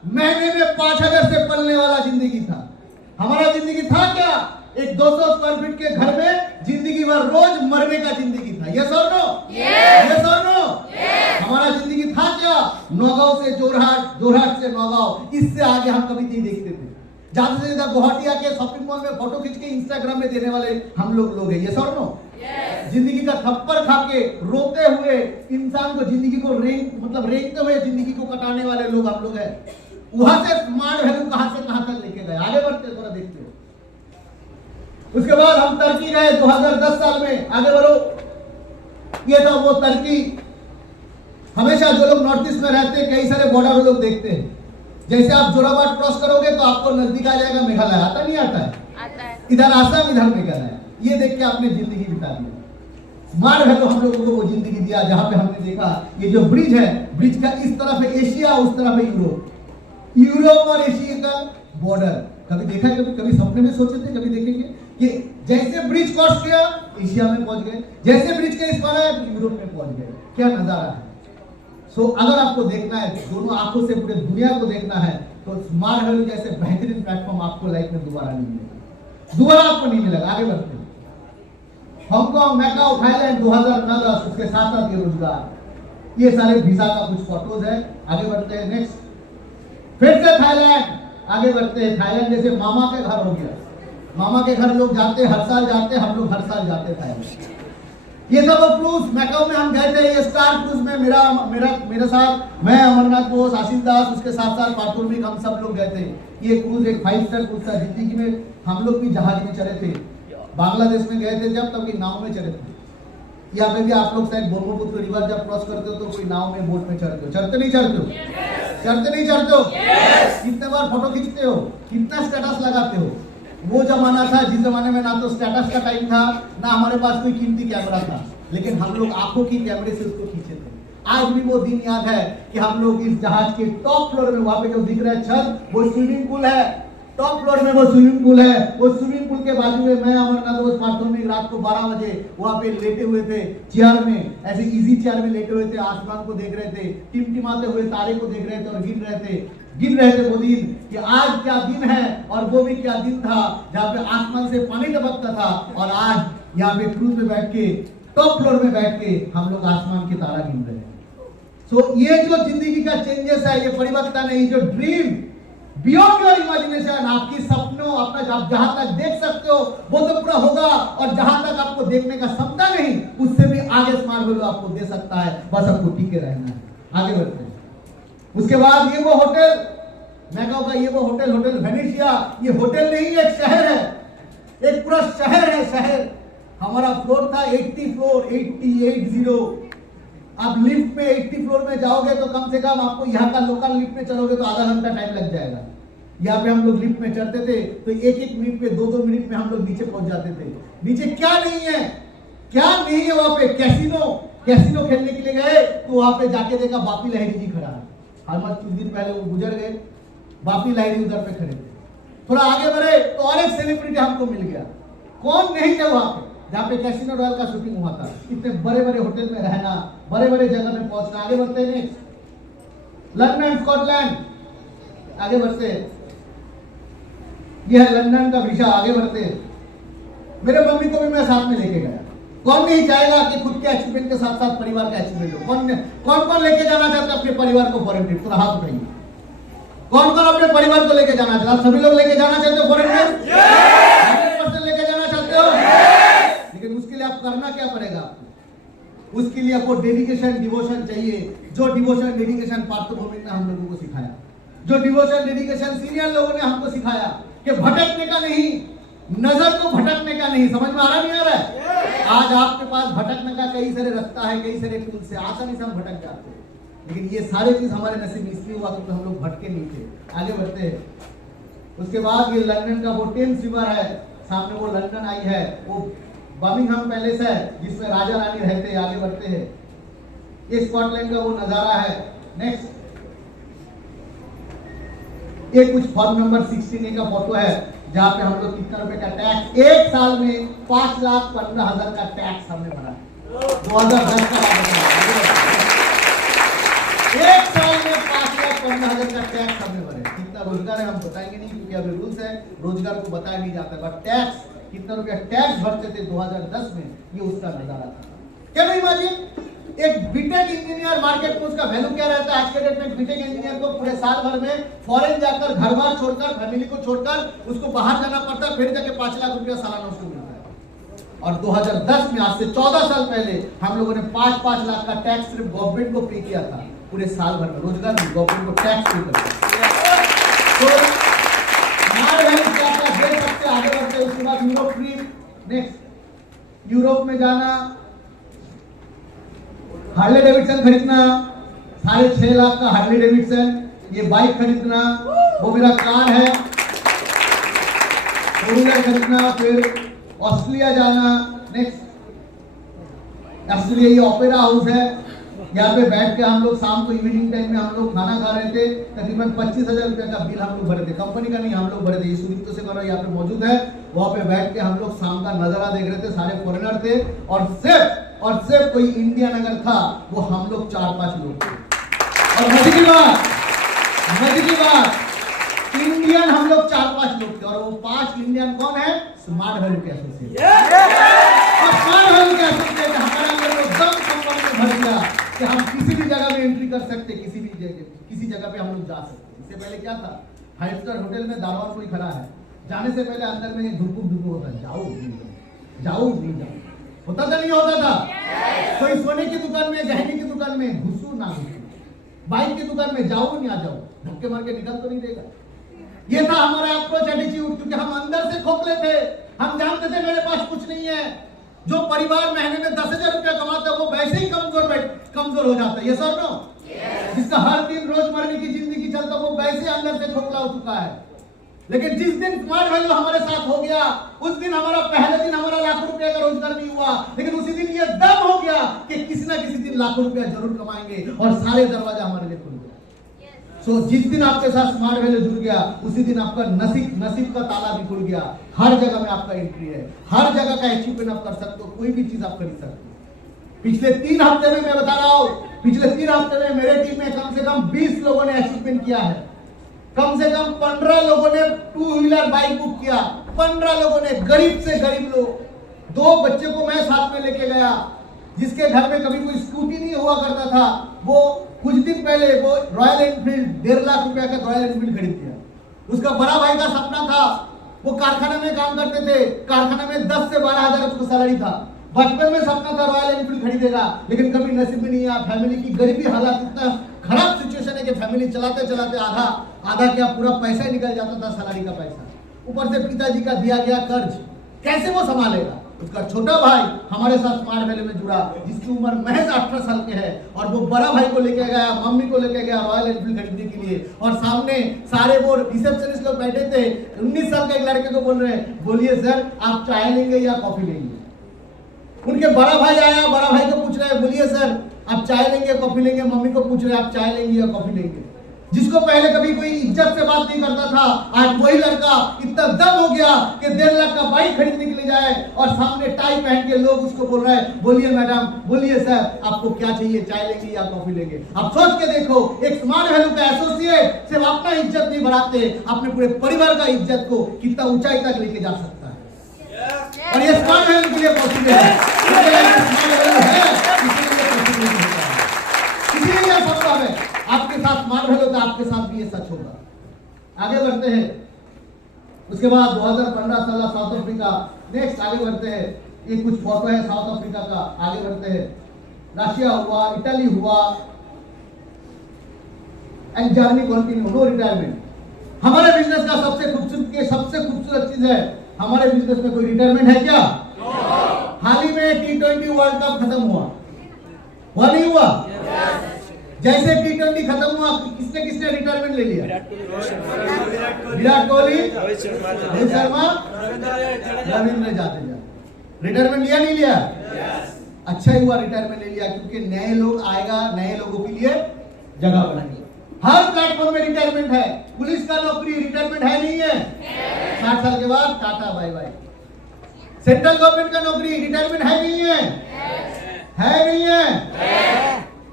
महीने में 5,000 से पलने वाला जिंदगी था। हमारा जिंदगी था क्या? एक 200 स्क्वायर फीट के घर में जिंदगी भर रोज मरने का जिंदगी था। यस और नो? यस और नो? हमारा जिंदगी था क्या? नौगांव से जोरहाट, जोरहाट से नौगांव, इससे आगे हम कभी नहीं देखते थे। ज्यादा से ज्यादा गुवाहाटी आके शॉपिंग मॉल में फोटो खींच के इंस्टाग्राम में देने वाले हम लोग हैं। यस और नो? जिंदगी का थप्पड़ खा के रोते हुए इंसान को, जिंदगी को रेंगते हुए जिंदगी को कटाने वाले लोग हम लोग हैं। वहां से स्मार्ट वैल्यू कहां से कहां तक लेके गए, आगे बढ़ते थोड़ा देखते हो। उसके बाद हम टर्की गए 2010 साल में, आगे बढ़ो। ये था वो टर्की। हमेशा जो लोग नॉर्थ ईस्ट में रहते हैं, कई सारे बॉर्डर लोग देखते हैं। जैसे आप जोराबाट क्रॉस करोगे तो आपको नजदीक आ जाएगा मेघालय, आता नहीं आता है? आता है। इधर आसाम, इधर मेघालय। ये देख के आपने जिंदगी बिता दी। स्मार्ट वैल्यू हम लोगों को वो जिंदगी दिया जहां पे हमने देखा ये जो ब्रिज है, ब्रिज का इस तरफ है एशिया, उस तरफ है यूरोप। यूरोप और एशिया का बॉर्डर कभी देखा है? कभी सपने में सोचे थे कभी देखेंगे कि जैसे ब्रिज क्रॉस किया एशिया में पहुंच गए, जैसे ब्रिज के इस पार आए यूरोप में पहुंच गए। क्या नजारा है। सो अगर आपको देखना है, दोनों आंखों से पूरे दुनिया को देखना है, तो स्मार्ट वैल्यू जैसे बेहतरीन प्लेटफॉर्म आपको लाइफ में दोबारा नहीं मिलेगा, दोबारा आपको नहीं मिलेगा। आगे बढ़ते हैं। हांगकांग, मैकाओ, थाईलैंड 2009, उसके साथ साथ ये रोजगार, ये सारे वीजा का कुछ फोटोज है। आगे बढ़ते हैं नेक्स्ट। फिर से थाईलैंड, आगे बढ़ते हैं। थाईलैंड जैसे मामा के घर हो गया, मामा के घर लोग जाते, हर साल जाते, हम लोग हर साल जाते थाईलैंड। ये सब क्रूज मैकाओ में हम गए थे, ये स्टार क्रूज में मेरे साथ मैं, अमरनाथ बोस, आशीष दास, उसके साथ साथ पातुर्मिक, हम सब लोग गए थे। ये क्रूज एक 5 स्टार क्रूज था। जिंदगी में हम लोग भी जहाज में चढ़े थे, बांग्लादेश में गए थे जब, तब की नाव में चढ़े थे। यहाँ पे भी आप लोग शायद ब्रह्मपुत्र रिवर जब क्रॉस करते हो तो कोई नाव में, बोट में चढ़ते हो, चढ़ते नहीं चढ़ते हो? चढ़ते नहीं चढ़ते हो? कितने बार फोटो खींचते हो, कितना स्टेटस लगाते हो? वो जमाना था जिस जमाने में ना तो स्टेटस का टाइम था, ना हमारे पास कोई कीमती कैमरा था, लेकिन हम लोग आंखों की कैमरे से उसको खींचे थे। आज भी वो दिन याद है कि हम लोग इस जहाज के टॉप फ्लोर में, वहां पे जो दिख रहा है छत, वो स्विमिंग पूल है। टॉप फ्लोर में वो स्विमिंग पूल है। वो स्विमिंग पूल के बाजू में मैं, अमरनाथ बोस, पातुर्मिक रात को 12 बजे वहां पे लेटे हुए थे चेयर में, ऐसे इजी चेयर में लेटे हुए थे, आसमान को देख रहे थे, टिमटिमाते हुए तारे को देख रहे थे और गिन रहे थे वो दिन कि आज क्या दिन है। और वो भी क्या दिन था जहाँ पे आसमान से पानी टपकता था, और आज यहाँ पे क्रूज में बैठ के, टॉप फ्लोर में बैठ के हम लोग आसमान के तारा गिन रहे हैं। सो ये जो जिंदगी का चेंजेस है, ये परिवर्तन है, ये जो ड्रीम बियॉन्ड योर इमेजिनेशन, आपकी सपनों, अपना आप जहां तक देख सकते हो वो तो पूरा होगा, और जहां तक आपको देखने का क्षमता नहीं, उससे भी आगे स्मार्ट वैल्यू आपको दे सकता है। बस आपको टिके रहना है। आगे बढ़ते हैं। उसके बाद ये वो होटल मैकाओ का, ये वो होटल वेनेशिया, ये होटल नहीं, एक शहर है, एक पूरा शहर है। शहर हमारा फ्लोर था 80 फ्लोर, 80। आप लिफ्ट में 80 फ्लोर में जाओगे तो कम से कम आपको यहाँ का लोकल लिफ्ट में चलोगे तो आधा घंटा टाइम लग जाएगा। यहाँ पे हम लोग लिफ्ट में चढ़ते थे तो 1-1 मिनट पे, 2-2 मिनट में हम लोग नीचे पहुंच जाते थे। नीचे क्या नहीं है, क्या नहीं है वहां पे? कैसीनो खेलने के लिए गए तो वहां पे जाके देखा बापी लहरी जी खड़ा है। हालांकि कुछ दिन पहले वो गुजर गए, बापी लहरी उधर पे खड़े थे। थोड़ा आगे बढ़े तो और एक सेलिब्रिटी हमको मिल गया। कौन नहीं थे वहां पे, जहाँ पे कैसीनो रॉयल का शूटिंग हुआ था। इतने बड़े बड़े होटल में रहना, बड़े बड़े जगह में पहुंचना। आगे बढ़ते हैं नेक्स्ट। लंदन, स्कॉटलैंड, आगे बढ़ते हैं। यह है लंदन का वीजा। आगे बढ़ते हैं। मेरे मम्मी को भी मैं साथ में लेके गया। कौन नहीं चाहेगा कि खुद के अचीवमेंट के साथ साथ परिवार का अचीवमेंट हो? कौन लेके जाना चाहते हैं अपने परिवार को फॉरेन ट्रिप? थोड़ा हाथ उठाइए। कौन अपने परिवार को लेके जाना चाहते? सभी लोग लेके जाना चाहते हो फॉरेन ट्रिप? 100% लेके जाना चाहते हो? लेकिन उसके लिए आप करना क्या पड़ेगा? आपको उसके लिए आपको डेडिकेशन, डिवोशन चाहिए। जो डिवोशन, डेडिकेशन पार्थभूमि ने हम लोगों को सिखाया, जो डिवोशन, डेडिकेशन सीनियर लोगों ने हमको सिखाया कि भटकने का नहीं, नजर को भटकने का नहीं। समझ में आ रहा नहीं आ रहा है? आज आपके पास भटकने का कई सारे रास्ता है, कई सारे टूल से आसानी से हम भटक जाते हैं, लेकिन ये सारे चीज हमारे नसीब में इसलिए हुआ क्योंकि हम लोग भटके नहीं थे। आगे बढ़ते हैं। उसके बाद ये लंदन का वो टेम्स रिवर है, सामने वो लंदन आई है, वो बर्मिंघम पैलेस है जिसमें राजा रानी रहते हैं, आगे बढ़ते हैं। ये स्कॉटलैंड का वो नजारा है। नेक्स्ट, ये कुछ फॉर्म नंबर 16A का फोटो है जहां पे हम लोग कितना रुपए का टैक्स एक साल में 5,15,000 का टैक्स हमने भरा है। 2010 का एक साल में 5,15,000 का टैक्स हमने भरे। कितना रोजगार है हम बताएंगे नहीं क्योंकि अभी रूल्स है, रोजगार को बताया नहीं जाता, बट टैक्स कितना रुपया टैक्स भरते थे 2010 में, ये उसका नजारा था। क्या नहीं इमेजिन एक बीटेक इंजीनियर मार्केट में उसका वैल्यू क्या रहता है? आज के डेट में बीटेक इंजीनियर को पूरे साल भर में फॉरेन जाकर घर बार छोड़कर फैमिली को छोड़कर उसको बाहर जाना पड़ता है, फिर जाके 5 लाख रुपया सालाना उसको मिलता है। और 2010 में, आज से 14 साल पहले, हम लोगों ने 5-5 लाख का टैक्स सिर्फ गवर्नमेंट को पे किया था पूरे साल भर में। रोजगार में गवर्नमेंट को टैक्स पे करता है। तो क्या देख सकते आगे बढ़ते। उसके बाद यूरोप ट्रिप। नेक्स्ट, यूरोप में जाना, हार्ले डेविडसन खरीदना, 6.5 लाख का हार्ले डेविडसन, ये बाइक खरीदना, वो मेरा कार है, 4 व्हीलर खरीदना। फिर ऑस्ट्रेलिया जाना। नेक्स्ट, ऑस्ट्रेलिया ये ओपेरा हाउस है, यहाँ पे बैठ के हम लोग शाम को इवनिंग टाइम में हम लोग खाना खा रहे थे। तकरीबन 25,000 रुपए का बिल हम लोग भरे थे, कंपनी का नहीं, हम लोग भरे थे। ये सुदीप्तो से करो यहाँ पे मौजूद है, वहाँ पे बैठ के हम लोग शाम का नजारा देख रहे थे। सारे फॉरेनर थे और सिर्फ कोई इंडियन अगर था वो हम लोग 4-5 लोग थे। और मजे की बात, इंडियन हम लोग 4-5 लोग थे और वो 5 इंडियन कौन है? स्मार्ट वैल्यू के एसोसिएट। और स्मार्ट वैल्यू के एसोसिएट हमारे अंदर वो दम संपन्न में भर गया कि हम किसी भी जगह में एंट्री कर सकते, किसी जगह पे हम लोग जा सकते। इससे पहले क्या था? 5 स्टार होटल में दारोगा कोई खड़ा है, जाने से पहले अंदर में धुक होता है, जाओ नहीं जाओ, होता था नहीं होता था? कोई सोने की दुकान में, गहने की दुकान में घुसू ना घुसू, बाइक की दुकान में जाओ नहीं आ जाओ, धक्के मार के निकल तो नहीं देगा। ये था हमारा अप्रोच एटीट्यूड, क्योंकि हम अंदर से खोखले थे। हम जानते थे मेरे पास कुछ नहीं है। जो परिवार महीने में 10,000 रुपया कमाता है वो वैसे ही कमजोर हो जाता है। ये सर नो, जिसका हर दिन रोजमर्रा की जिंदगी चलता वो वैसे अंदर से खोखला हो चुका है। लेकिन जिस दिन स्मार्ट वैल्यू हमारे साथ हो गया, उस दिन हमारा पहले दिन हमारा लाखों रुपए का रोजगार नहीं हुआ, लेकिन उसी दिन ये दम हो गया कि किसी ना किसी दिन लाखों रुपया जरूर कमाएंगे और सारे दरवाजा हमारे लिए खुल गए। सो जिस दिन आपके साथ स्मार्ट वैल्यू जुड़ गया, उसी दिन आपका नसीब का ताला भी खुल गया। हर जगह में आपका एंट्री है, हर जगह का अचीवमेंट आप कर सकते हो, कोई भी चीज आप खरीद सकते हो। पिछले 3 हफ्ते में मैं बता रहा हूं, पिछले 3 हफ्ते में मेरे टीम में कम से कम 20 लोगों ने अचीवमेंट किया है। कम से कम 15 लोगों ने 2 व्हीलर बाइक बुक किया, 15 लोगों ने, गरीब से गरीब लोग। 2 बच्चे को मैं साथ में लेके गया, जिसके घर में कभी कोई स्कूटी नहीं हुआ करता था, वो कुछ दिन पहले वो रॉयल एनफील्ड 1.5 लाख रुपया का रॉयल एनफील्ड खरीद दिया। उसका बड़ा भाई का सपना था, वो कारखाना में काम करते थे, कारखाना में 10 से 12 हजार उसको सैलरी था। बचपन में सपना था रॉयल एनफील्ड खरीदेगा, लेकिन कभी नसीब में नहीं आया। फैमिली की गरीबी हालात, इतना खराब सिचुएशन है कि फैमिली चलाते चलाते आधा क्या पूरा पैसा ही निकल जाता था, सैलरी का पैसा। ऊपर से पिताजी का दिया गया कर्ज, कैसे वो संभालेगा? उसका छोटा भाई हमारे साथ स्मार्ट वैल्यू में जुड़ा, जिसकी उम्र महज 18 साल के है, और वो बड़ा भाई को लेके गया, मम्मी को लेके गया रॉयल एनफील्ड खरीदने के लिए। और सामने सारे वो रिसेप्शनिस्ट लोग बैठे थे, 19 साल के एक लड़के को बोल रहे हैं, बोलिए सर आप चाय लेंगे या कॉफी लेंगे? उनके बड़ा भाई आया, बड़ा भाई को पूछ रहे हैं, बोलिए सर आप चाय लेंगे कॉफी लेंगे? मम्मी को पूछ रहे हैं आप चाय लेंगे या कॉफी लेंगे? जिसको पहले कभी कोई इज्जत से बात नहीं करता था, आज वही लड़का इतना दम हो गया कि 1.5 लाख का बाइक खरीदने के लिए जाए और सामने टाई पहन के लोग उसको बोल रहे हैं, बोलिए मैडम, बोलिए सर आपको क्या चाहिए, चाय लेंगे या कॉफी लेंगे? आप सोच के देखो, एक स्मार्ट वैल्यू का एसोसिएट सिर्फ अपना इज्जत नहीं बढ़ाते, अपने पूरे परिवार का इज्जत को कितना ऊंचाई तक लेके जा सकता है। और ये स्मार्ट वैल्यू के लिए पॉसिबल है, इसीलिए यह संभव है। आपके साथ स्मार्ट वैल्यू का, आपके साथ भी ये सच होगा। आगे बढ़ते हैं। उसके बाद 2015 साल साउथ अफ्रीका। नेक्स्ट आगे बढ़ते हैं। ये कुछ फोटो है साउथ अफ्रीका का। आगे बढ़ते हैं। रशिया हुआ, इटली हुआ, and journey continue, no retirement. हमारे बिजनेस का सबसे खूबसूरत चीज है, हमारे बिजनेस में कोई रिटायरमेंट है क्या? हाल ही में T20 वर्ल्ड कप खत्म हुआ नहीं हुआ? जैसे T20 खत्म हुआ, किसने रिटायरमेंट ले लिया? विराट कोहली, रोहित शर्मा, रविंद्र जाडेजा। रिटायरमेंट लिया नहीं लिया? अच्छा ही हुआ रिटायरमेंट ले लिया, क्योंकि नए लोग आएगा, नए लोगों के लिए जगह बनानी। हर प्लेटफॉर्म में रिटायरमेंट है। पुलिस का नौकरी रिटायरमेंट है नहीं है? 60 साल के बाद tata bye bye. Central government का नौकरी रिटायरमेंट है नहीं है? है नहीं है?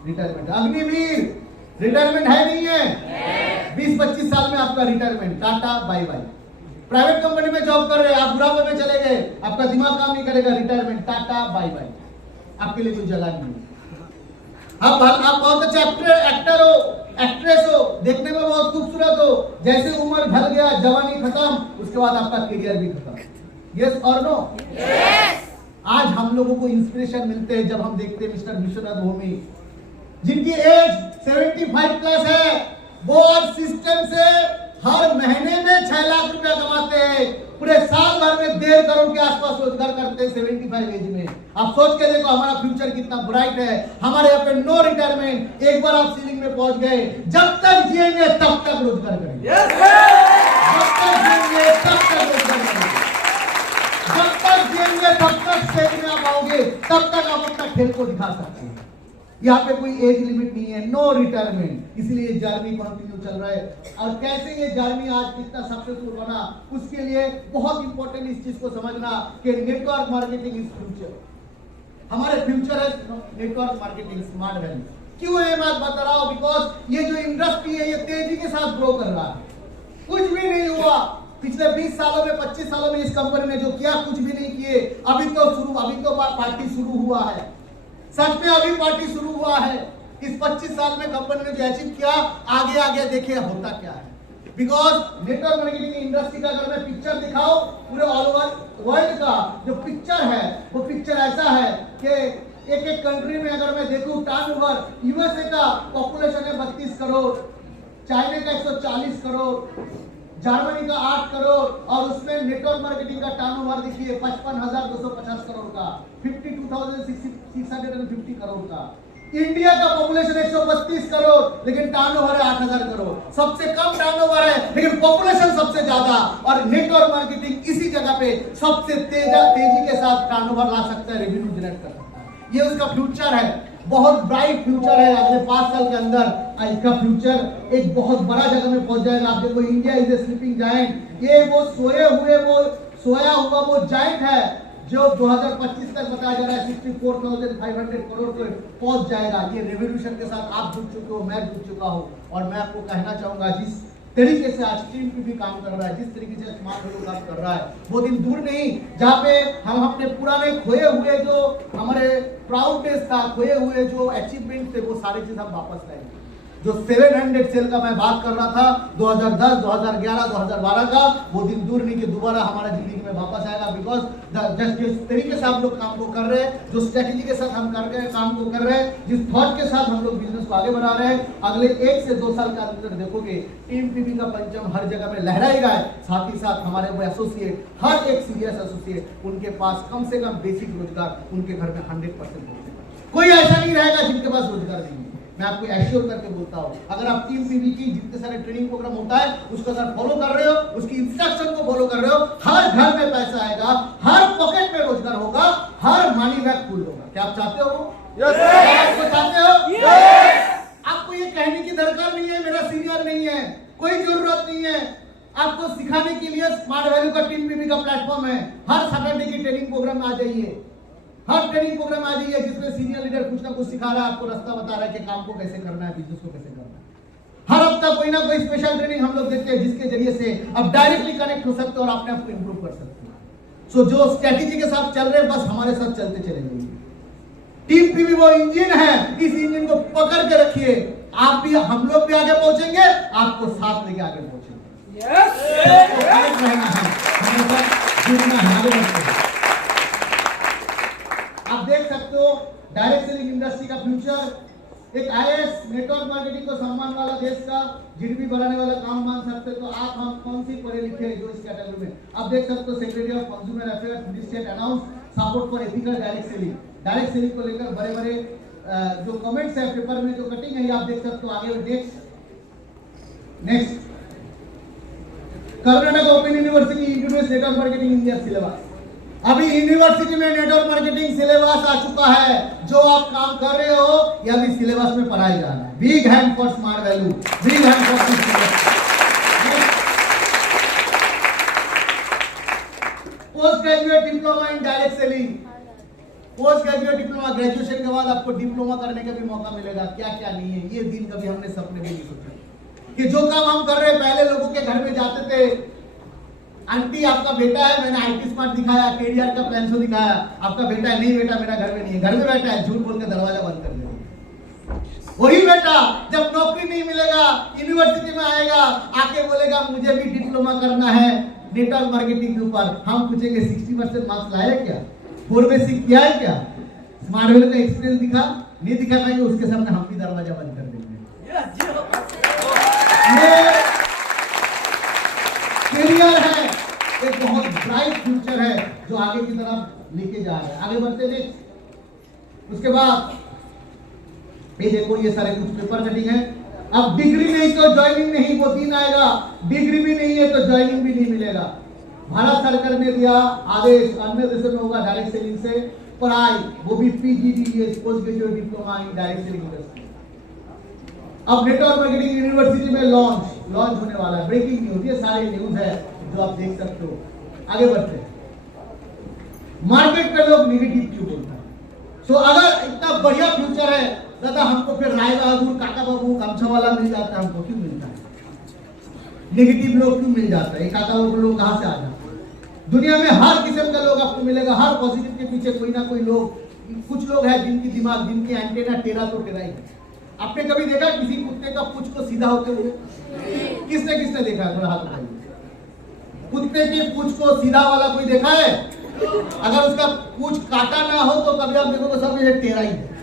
रिटायरमेंट। अग्निवीर रिटायरमेंट है नहीं है? 20-25 साल में आपका retirement, tata bye bye. Private company में जॉब कर रहे हैं, आप बुढ़ापे में चले गए, आपका दिमाग काम नहीं करेगा, रिटायरमेंट, टाटा बाय बाय। आपके लिए कोई जगह नहीं है। आप बहुत अच्छे एक्टर हो, एक्ट्रेस हो, देखने में बहुत खूबसूरत हो, जैसे उम्र ढल गया, जवानी खत्म, उसके बाद आपका करियर भी खत्म। यस और नो? आज हम लोगों को इंस्पिरेशन मिलते हैं जब हम देखते हैं मिस्टर विश्वनाथ भौमी, जिनकी एज 75 प्लस है, वो आज सिस्टम से हर महीने में 6 लाख रुपया कमाते हैं, पूरे साल भर में 1.5 करोड़ के आसपास रोजगार करते हैं 75 एज में। आप सोच के देखो हमारा फ्यूचर कितना ब्राइट है। हमारे यहाँ पे नो रिटायरमेंट। एक बार आप सीलिंग में पहुंच गए, जब तक जिएंगे तब तक रोजगार करेंगे। जब तक जिएंगे तब तक रोजगार करेंगे। जब तक जिएंगे तब तक स्टेज में आप आओगे, तब तक आप अपना खेल को दिखा सकते हैं। यहाँ पे कोई एज लिमिट नहीं है, नो रिटायरमेंट। इसलिए जर्नी कंटिन्यू चल रहा है। और कैसे ये जर्नी आज कितना सक्सेसफुल बना, उसके लिए बहुत इंपॉर्टेंट इस चीज को समझना कि नेटवर्क मार्केटिंग इज फ्यूचर। हमारे फ्यूचर है नेटवर्क मार्केटिंग, स्मार्ट वैल्यू। क्यों है मैं बता रहा हूं? बिकॉज ये जो इंडस्ट्री है ये तेजी के साथ ग्रो कर रहा है। कुछ भी नहीं हुआ पिछले 20 सालों में, 25 सालों में इस कंपनी ने जो किया, कुछ भी नहीं किए। अभी तो पार्टी शुरू हुआ है। सच में अभी पार्टी शुरू हुआ है। इस 25 साल में कंपनी ने जो अचीव किया, आगे आगे देखिए होता क्या है। बिकॉज नेटवर्क मार्केटिंग इंडस्ट्री का अगर मैं पिक्चर दिखाऊं पूरे ऑल ओवर वर्ल्ड का जो पिक्चर है, वो पिक्चर ऐसा है कि एक कंट्री में अगर मैं देखूं टर्नओवर, यूएसए का पॉपुलेशन है 32 करोड़, चाइना का 140 करोड़, जर्मनी का 8 करोड़, और उसमें नेटवर्क मार्केटिंग का टर्नओवर देखिए 55,250 करोड़ का, 52,650 करोड़ का। इंडिया का पॉपुलेशन 132 करोड़, लेकिन टर्नओवर है 8,000 करोड़। सबसे कम टर्नओवर है लेकिन पॉपुलेशन सबसे ज्यादा। और नेटवर्क मार्केटिंग इसी जगह पे सबसे तेजी के साथ टर्नओवर ला सकता है, रेवेन्यू जनरेट कर सकता है। ये उसका फ्यूचर है, बहुत ब्राइट फ्यूचर है। अगले 5 साल के अंदर इसका फ्यूचर एक बहुत बड़ा जगह में पहुंच जाएगा। आप देखो India is a sleeping giant. ये वो सोया हुआ वो जायंट है जो 2025 तक बताया जा रहा है 64,500 करोड़ पे पहुंच जाएगा। ये रेवोल्यूशन के साथ आप जुड़ चुके हो, मैं जुड़ चुका हूं। और मैं आपको कहना चाहूंगा, जिस तरीके से आज टीम भी काम कर रहा है, जिस तरीके से स्मार्ट वैल्यू काम कर रहा है, वो दिन दूर नहीं जहाँ पे हम अपने पुराने खोए हुए जो हमारे प्राउड डेज था, खोए हुए जो अचीवमेंट थे, वो सारी चीज हम वापस लाएंगे। जो 700 सेल का मैं बात कर रहा था 2010, 2011, 2012 का, वो दिन दूर नहीं कि दोबारा हमारा जिंदगी में वापस आएगा। बिकॉज जिस तरीके से हम लोग काम को कर रहे हैं, जो स्ट्रेटेजी के साथ हम कर रहे हैं, काम को कर रहे हैं, जिस थॉट के साथ हम लोग बिजनेस को आगे बढ़ा रहे हैं, अगले 1 से 2 साल के अंदर देखोगे टीम पीवी का पंचम हर जगह में लहराएगा है। साथ ही साथ हमारे वो एसोसिएट, हर एक सीरियस एसोसिएट, उनके पास कम से कम बेसिक रोजगार उनके घर में 100% होगा। कोई ऐसा नहीं रहेगा जिनके पास रोजगार नहीं है। मैं आपको एश्योर करके बोलता हूं, अगर आप टीम पीवी की जितने सारे ट्रेनिंग प्रोग्राम होता है उसको अगर फॉलो कर रहे हो, उसकी इंस्ट्रक्शन को फॉलो कर रहे हो, हर घर में पैसा आएगा, हर पॉकेट में रोजगार होगा, हर मनी बैग फुल होगा। क्या आप चाहते हो? Yes sir. आपको चाहते हो? यस। आपको ये कहने की दरकार नहीं है मेरा सीनियर नहीं है, कोई जरूरत नहीं है। आपको सिखाने के लिए स्मार्ट वैल्यू का टीम पीवी का प्लेटफॉर्म है। हर सैटरडे की ट्रेनिंग प्रोग्राम में आ जाइए, हर ट्रेनिंग प्रोग्राम आ जाइए जिसमें सीनियर लीडर कुछ ना कुछ सिखा रहा है, आपको रास्ता बता रहा है कि काम को कैसे करना है, बिजनेस को कैसे करना है। हर हफ्ता कोई ना कोई स्पेशल ट्रेनिंग हम लोग देते हैं जिसके जरिए से आप डायरेक्टली कनेक्ट हो सकते हो और अपने आप को इंप्रूव कर सकते हो। सो जो स्ट्रेटेजी के साथ चल रहे हैं, बस हमारे साथ चलते चले जाइए। टीम पीवी वो इंजन है, इस इंजन को पकड़ के रखिए। आप भी, हम लोग भी आगे पहुंचेंगे, आपको साथ लेके आगे पहुंचेंगे। आप देख सकते हो डायरेक्ट सेलिंग इंडस्ट्री का फ्यूचर। एक आईएएस नेटवर्क मार्केटिंग को सम्मान वाला देश का जीडीपी बढ़ाने वाला काम मान सकते हो, तो आप हम कौन सी पढ़े लिखे हैं जो इस कैटेगरी में। आप देख सकते हो secretary of consumer affairs ministry announce support for ethical direct selling. Direct selling को लेकर बड़े बड़े जो कमेंट्स है पेपर में, जो कटिंग है, ये आप देख सकते हो। आगे next Karnataka open university introduce network marketing in their syllabus. अभी यूनिवर्सिटी में नेटवर्क मार्केटिंग सिलेबस आ चुका है, जो आप काम कर रहे हो ये अभी सिलेबस में पढ़ाया जा रहा है। Big hand for smart value, big hand for post graduate diploma in direct selling. Post graduate diploma, graduation के बाद आपको डिप्लोमा करने का भी मौका मिलेगा। क्या क्या नहीं है, ये दिन कभी हमने सपने में नहीं सोचा कि जो काम हम कर रहे हैं। पहले लोगों के घर में जाते थे, आंटी आपका बेटा है, मैंने आईटी स्मार्ट दिखाया, केडीआर का प्लान शो दिखाया, आपका बेटा है, नहीं बेटा मेरा घर में नहीं है, घर में बैठा है, झूठ बोल के दरवाजा बंद कर दिया। वही बेटा जब नौकरी नहीं मिलेगा, यूनिवर्सिटी में आएगा, आके बोलेगा मुझे भी डिप्लोमा करना है नेटवर्क मार्केटिंग के ऊपर। हम पूछेंगे 60% मार्क्स लाया क्या, 4 में सीख किया है क्या, स्मार्ट वैल्यू का एक्सपीरियंस दिखा, नहीं दिखा पाएंगे, उसके सामने हम भी दरवाजा बंद कर देंगे। ये करियर है, एक बहुत ब्राइट फ्यूचर है जो आगे की तरफ लेके जा रहा है। आगे बढ़ते हैं। उसके बाद ये देखो, ये सारे कुछ पेपर कटिंग है। अब डिग्री नहीं तो ज्वाइनिंग नहीं, वो दिन आएगा डिग्री भी नहीं है तो ज्वाइनिंग भी नहीं मिलेगा। भारत सरकार ने दिया आदेश, अन्य देशों में होगा डायरेक्ट सेलिंग से पढ़ाई, वो भी PGDS, post graduate diploma in direct selling industry. अब नेटवर्क मार्केटिंग यूनिवर्सिटी में लॉन्च होने वाला है। ब्रेकिंग न्यूज, ये सारे न्यूज है जो आप देख सकते हो। आगे बढ़ते हैं। मार्केट पे लोग नेगेटिव क्यों बोलते हैं? सो अगर इतना बढ़िया फ्यूचर है दादा, हमको फिर राय बहादुर, काका बाबू, गमछा वाला मिल जाता है, हमको क्यों मिलता है? नेगेटिव लोग क्यों मिल जाता है? ये काका बाबू लोग कहां से आ जाते हैं? दुनिया में हर किस्म का लोग आपको मिलेगा। हर पॉजिटिव के पीछे कोई ना कोई लोग, कुछ लोग हैं जिनकी दिमाग, जिनके एंटेना टेढ़ा तो टेढ़ा ही है। आपने कभी देखा किसी कुत्ते का पूंछ को सीधा होते हुए? किसने किसने देखा है? थोड़ा हाथ उठाइए। कुत्ते की पूंछ को सीधा वाला कोई देखा है? अगर उसका पूंछ काटा ना हो तो कभी आप देखोगे सब ये टेढ़ा ही है।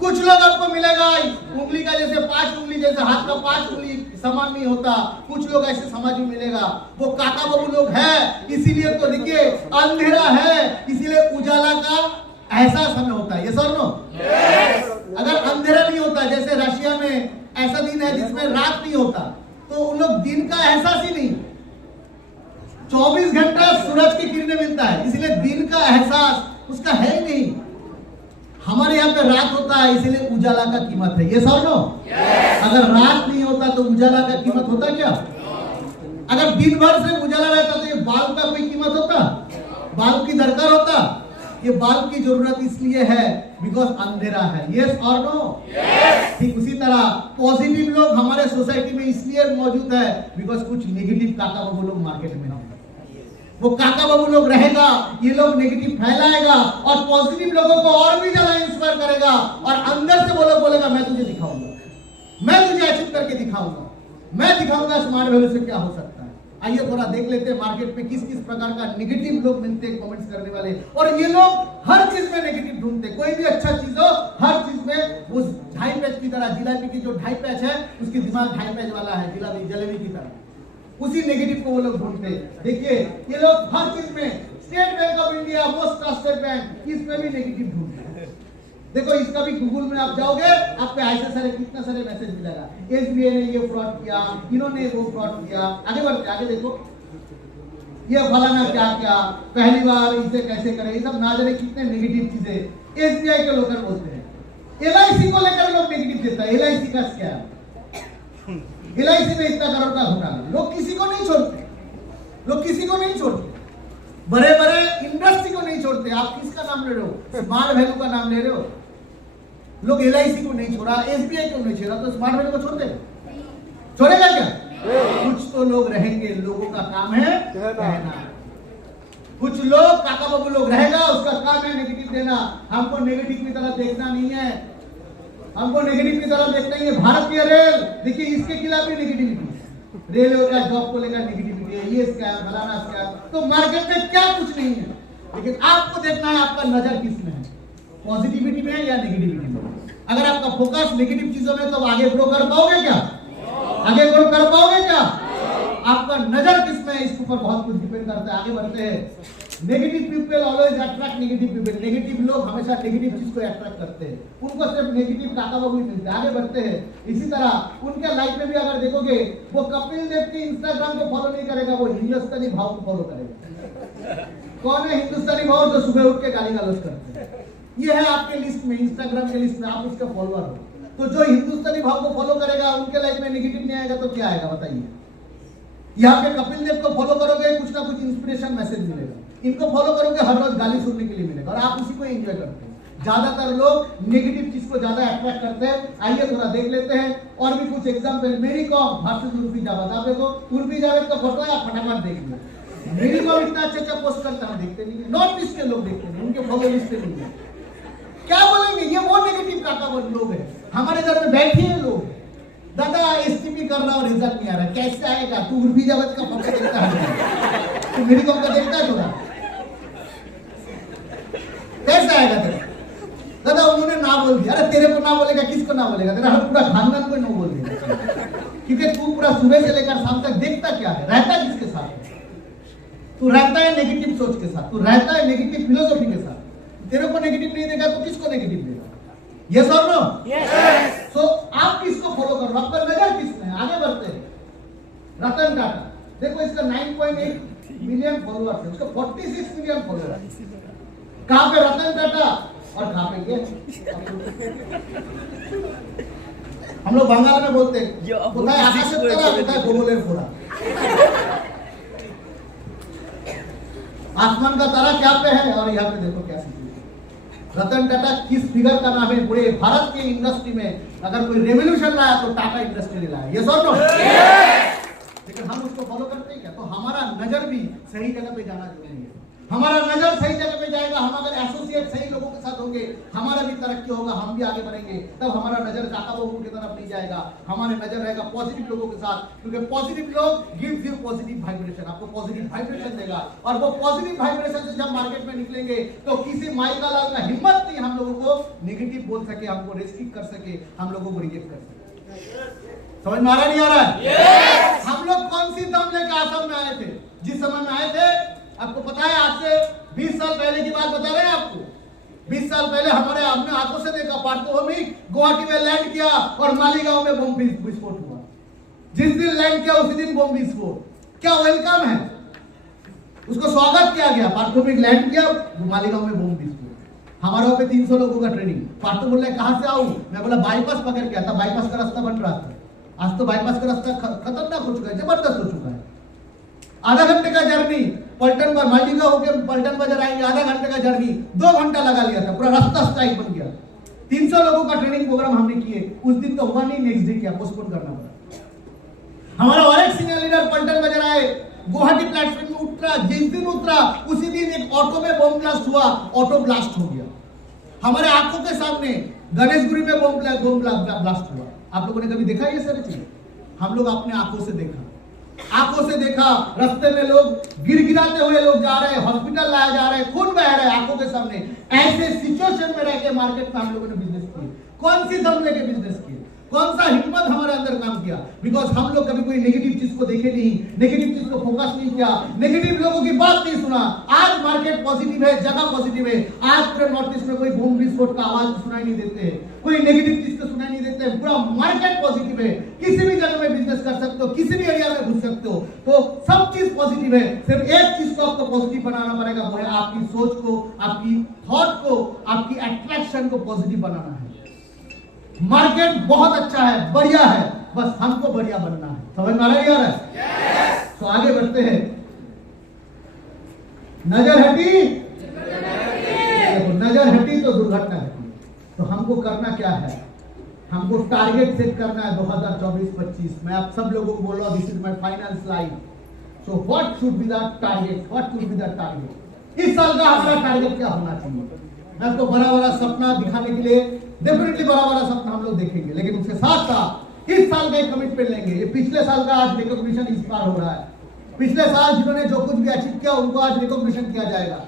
कुछ लोग आपको मिलेगा उंगली का जैसे 5 उंगली, जैसे हाथ का 5 उंगली समान नहीं होता। कुछ लोग ऐसे समाज में मिलेगा, वो काका बाबू लोग हैं। इसीलिए तो देखिए अंधेरा है, इसीलिए उजाला का एहसास हमें होता है। ये सर नो, अगर अंधेरा नहीं होता, जैसे रशिया में ऐसा दिन है जिसमें रात नहीं होता, तो उन लोग दिन का एहसास ही नहीं। 24 घंटा सूरज की किरणें मिलता है, इसलिए दिन का एहसास उसका है ही नहीं। हमारे यहाँ पे रात होता है, इसीलिए उजाला का कीमत है। ये सर नो, अगर रात नहीं होता तो उजाला का कीमत होता क्या? अगर दिन भर से उजाला रहता तो ये बाल्ब का कोई कीमत होता? बाल्ब की दरकार होता? ये बाल्ब की जरूरत इसलिए है बिकॉज अंधेरा है। यस और नो? ठीक उसी तरह पॉजिटिव लोग हमारे सोसाइटी में इसलिए मौजूद है बिकॉज कुछ नेगेटिव काका बाबू लोग मार्केट में हैं। वो काका बाबू लोग रहेगा, ये लोग नेगेटिव फैलाएगा और पॉजिटिव लोगों को और भी ज्यादा इंस्पायर करेगा और अंदर से वो लोग बोलेगा मैं तुझे दिखाऊंगा, मैं तुझे अचीव करके दिखाऊंगा, मैं दिखाऊंगा स्मार्ट वैल्यू से क्या हो सकता है। आइए थोड़ा देख लेते हैं मार्केट में किस किस प्रकार का नेगेटिव लोग मिलते हैं कमेंट्स करने वाले। और ये लोग हर चीज में नेगेटिव ढूंढते हैं। कोई भी अच्छा चीज हो, हर चीज में उस 2.5 पैच की तरह, जिलेबी की जो 2.5 पैच है उसकी दिमाग 2.5 पैच वाला है, जलेबी की तरह, उसी नेगेटिव को वो लोग ढूंढते हैं। देखिए ये लोग हर चीज में, state bank of India most trusted bank, इसमें भी नेगेटिव ढूंढते हैं। देखो इसका भी गूगल में आप जाओगे, आपको ऐसे सारे कितना सारे मैसेज मिलेगा, एसबीआई ने ये फ्रॉड किया, इन्होंने वो फ्रॉड किया। आगे बढ़ते, आगे देखो ये फलाना क्या क्या, पहली बार इसे कैसे करें, ये सब ना जाने कितने नेगेटिव चीजें एसबीआई के लोग बोलते हैं। एलआईसी को लेकर लोग नेगेटिव देता है, एलआईसी का स्कैम, एलआईसी में इतना करोड़ का घोटाला, लोग किसी को नहीं छोड़ते, लोग किसी को नहीं छोड़ते, बड़े बड़े इंडस्ट्री को नहीं छोड़ते। आप किसका नाम ले रहे हो? स्मार्ट वैल्यू का नाम ले रहे हो। लोग एलआईसी को नहीं छोड़ा, एसबीआई को नहीं छोड़ा, तो स्मार्ट वैल्यू को छोड़ देगा? छोड़ेगा क्या? कुछ तो लोग रहेंगे, लोगों का काम है कहना। कुछ लोग काका बाबू लोग रहेगा, उसका काम है नेगेटिव देना। हमको नेगेटिव की तरफ देखना नहीं है, हमको नेगेटिव की तरफ देखना ही है। भारतीय रेल देखिए, इसके खिलाफ भी नेगेटिविटी, रेलवे का जॉब को लेकर नेगेटिविटी है, ये स्कैम, फलाना स्कैम। तो मार्केट में क्या कुछ नहीं है, लेकिन आपको देखना है आपका नजर किस में है, पॉजिटिविटी में है या नेगेटिविटी में। अगर आपका फोकस नेगेटिव चीजों में, तो आगे ग्रो कर पाओगे क्या? आगे ग्रो कर पाओगे क्या? आपका नजर किस में है, इसके ऊपर बहुत कुछ डिपेंड करता है। आगे बढ़ते हैं। Negative people always attract negative people, negative लोग हमेशा नेगेटिव चीज को अट्रैक्ट करते हैं, उनको सिर्फ नेगेटिव काका बाबू ही मिलते हैं। आगे बढ़ते हैं। इसी तरह उनके लाइफ में भी अगर देखोगे, वो कपिल देव के इंस्टाग्राम को फॉलो नहीं करेगा, वो हिंदुस्तानी भाव को फॉलो करेगा। कौन है हिंदुस्तानी भाव जो सुबह उठ के गाली गलौज करते हैं? ये है आपके लिस्ट में, इंस्टाग्राम के लिस्ट में, आप उसका फॉलोअर हो। तो जो हिंदुस्तानी भाव को फॉलो करेगा उनके लाइफ में नेगेटिव नहीं आएगा तो क्या आएगा बताइए? यहाँ पे कपिल देव को फॉलो करोगे कुछ ना कुछ इंस्पिरेशन मैसेज मिलेगा, इनको फॉलो करोगे हर रोज गाली सुनने के लिए मिलेगा, और आप उसी को एंजॉय करते हैं। ज्यादातर लोग नेगेटिव चीज को ज्यादा अट्रैक्ट करते हैं। आइए थोड़ा देख लेते हैं और भी कुछ एग्जांपल। मेरी कॉम वर्सेस उर्फी जावेद, आप देखो उर्फी जावेद का फोटो है, आप फटाफट देख लो। मेरी कॉम इतना अच्छा पोस्ट करता है, देखते नहीं, नॉर्थ ईस्ट के लोग देखते नहीं, उनके फॉलो लिस्ट पे नहीं है। क्या बोलेंगे? ये वो नेगेटिव कैटेगरी लोग हैं। हमारे घर में बैठे हैं लोग, दादा एसटीपी कर रहा और रिजल्ट नहीं आ रहा, कैसे आएगा? तू उर्फी जावेद का फोटो देखता है, तू मेरी कॉम का देखता है थोड़ा, कैसे आएगा तेरा? दादा उन्होंने ना बोल दिया। अरे तेरे को ना बोलेगा, किसको ना बोलेगा? तेरा पूरा खानदान को ना बोल देगा, क्योंकि तू पूरा सुबह से लेकर शाम तक देखता क्या है, रहता है किसके साथ? तू रहता है नेगेटिव सोच के साथ, तू रहता है नेगेटिव फिलोसॉफी के साथ। तेरे को नेगेटिव नहीं देगा तो किसको नेगेटिव देगा? यस और नो? यस। सो आप किसको फॉलो कर रहे हो? आपका नजर किस में है? आगे बढ़ते हैं। रतन टाटा, देखो इसका 9.8 मिलियन फॉलोअर्स है, उसका 46 मिलियन फॉलोअर्स। कहां पे रतन टाटा और कहां पे ये? हम लोग बंगाल में बोलते हैं कोথায় আকাশের তারা কোথায় গোবলের ফোড়া। आसमान का तारा क्या पे है और यहाँ पे देखो क्या सिचुएशन। रतन टाटा किस फिगर का नाम है? पूरे भारत के इंडस्ट्री में अगर कोई रेवोल्यूशन लाया तो टाटा इंडस्ट्री ने लाया। यस और नो? लेकिन हम उसको फॉलो करते हैं क्या? तो हमारा नजर भी सही जगह पे जाना जरूरी है। हमारा नजर सही जगह पे जाएगा, हम अगर एसोसिएट सही लोगों के साथ होंगे, हमारा भी तरक्की होगा, हम भी आगे बढ़ेंगे। तब हमारा नजर काका बाबू की तरफ नहीं जाएगा, हमारे नजर रहेगा पॉजिटिव लोगों के साथ, क्योंकि पॉजिटिव लोग गिव्स यू पॉजिटिव वाइब्रेशन, आपको पॉजिटिव वाइब्रेशन देगा। और वो पॉजिटिव वाइब्रेशन से जब मार्केट में निकलेंगे तो किसी माइका लाल का हिम्मत नहीं हम लोगों को नेगेटिव बोल सके, हमको रेस्ट्रिक्ट कर सके, हम लोगों को रिजेक्ट कर सके। समझ में आ रहा नहीं आ रहा है? yes! हम लोग कौन सी दम लेकर आसाम में आए थे? जिस समय में आए थे आपको पता है, आज से 20 साल पहले की बात बता रहे हैं आपको। 20 साल पहले हमारे हमने आंखों से देखा, पार्थोमिक गुवाहाटी में लैंड किया और मालीगांव में बम विस्फोट हुआ। जिस दिन लैंड किया उसी दिन बम विस्फोट। क्या वेलकम है? उसको स्वागत किया गया। पार्थोमिक लैंड किया, मालीगांव में बम विस्फोट। हमारे वहां पे 300 लोगों का ट्रेनिंग। पार्थो बोल रहे कहां से आऊं? मैं बोला बाईपास पकड़ के आता। बाईपास का रास्ता बन रहा था, आज तो बाईपास का रास्ता खतरनाक हो चुका है, जबरदस्त हो चुका है। आधा घंटे का जर्नी पलटन पर मालदीव होके पलटन बाजार आएंगे, आधा घंटे का जर्नी 2 घंटा लगा लिया था, पूरा रास्ता स्ट्राइक बन गया। 300 लोगों का ट्रेनिंग प्रोग्राम हमने किए। उस दिन तो हुआ नहीं, नेक्स्ट डे किया, पोस्टपोन करना पड़ा। हमारा और एक सीनियर लीडर पलटन बाजार आए, गुवाहाटी प्लेटफॉर्म में उतरा। जिस दिन उतरा उसी दिन एक ऑटो में बम ब्लास्ट हुआ, ऑटो ब्लास्ट हो गया। हमारे आंखों के सामने गणेशगुरी में बम ब्लास्ट हुआ। आप लोगों ने कभी देखा ये सारी चीज? हम लोग अपने आंखों से देखा, आंखों से देखा। रास्ते में लोग गिड़गिड़ाते हुए लोग जा रहे हैं, हॉस्पिटल लाया जा रहा है, खून बह रहा है आंखों के सामने। ऐसे सिचुएशन में रह के मार्केट में हम लोगों ने बिजनेस किए। कौन सी दम लेके बिजनेस किए? कौन सा हिम्मत हमारे अंदर काम किया? बिकॉज हम लोग कभी कोई नेगेटिव चीज को देखे नहीं, नेगेटिव चीज को फोकस नहीं किया, नेगेटिव लोगों की बात नहीं सुना। आज मार्केट पॉजिटिव है, जगह पॉजिटिव है। आज पूरे नॉर्थ ईस्ट में कोई बम विस्फोट का आवाज सुनाई नहीं देते, कोई नेगेटिव चीज को सुनाई नहीं देते। पूरा मार्केट पॉजिटिव है, किसी भी जगह में बिजनेस कर सकते हो, किसी भी एरिया में घुस सकते हो, तो सब चीज पॉजिटिव है। सिर्फ एक चीज को आपको पॉजिटिव बनाना पड़ेगा, वो है आपकी सोच को, आपकी थॉट को, आपकी अट्रैक्शन को पॉजिटिव बनाना है। मार्केट बहुत अच्छा है, बढ़िया है, बस हमको बढ़िया बनना है। समझ में आ रहा है? yes! तो आगे बढ़ते हैं। नजर हटी, देखो नजर हटी तो दुर्घटना हटी। तो हमको करना क्या है? हमको टारगेट सेट करना है 2024-25। मैं आप सब लोगों को बोल रहा हूं, this is my final slide. So what should be the target? What should be the target? इस साल का हमारा टारगेट क्या होना चाहिए? मैं आपको बड़ा बड़ा सपना दिखाने के लिए डेफिनेटली बड़ा बड़ा सपना हम लोग देखेंगे, लेकिन उसके साथ साथ इस साल का एक कमिटमेंट लेंगे। ये पिछले साल का आज रिकॉग्निशन इस बार हो रहा है। पिछले साल जिन्होंने जो कुछ भी अचीव किया उनको आज रिकॉग्निशन किया जाएगा,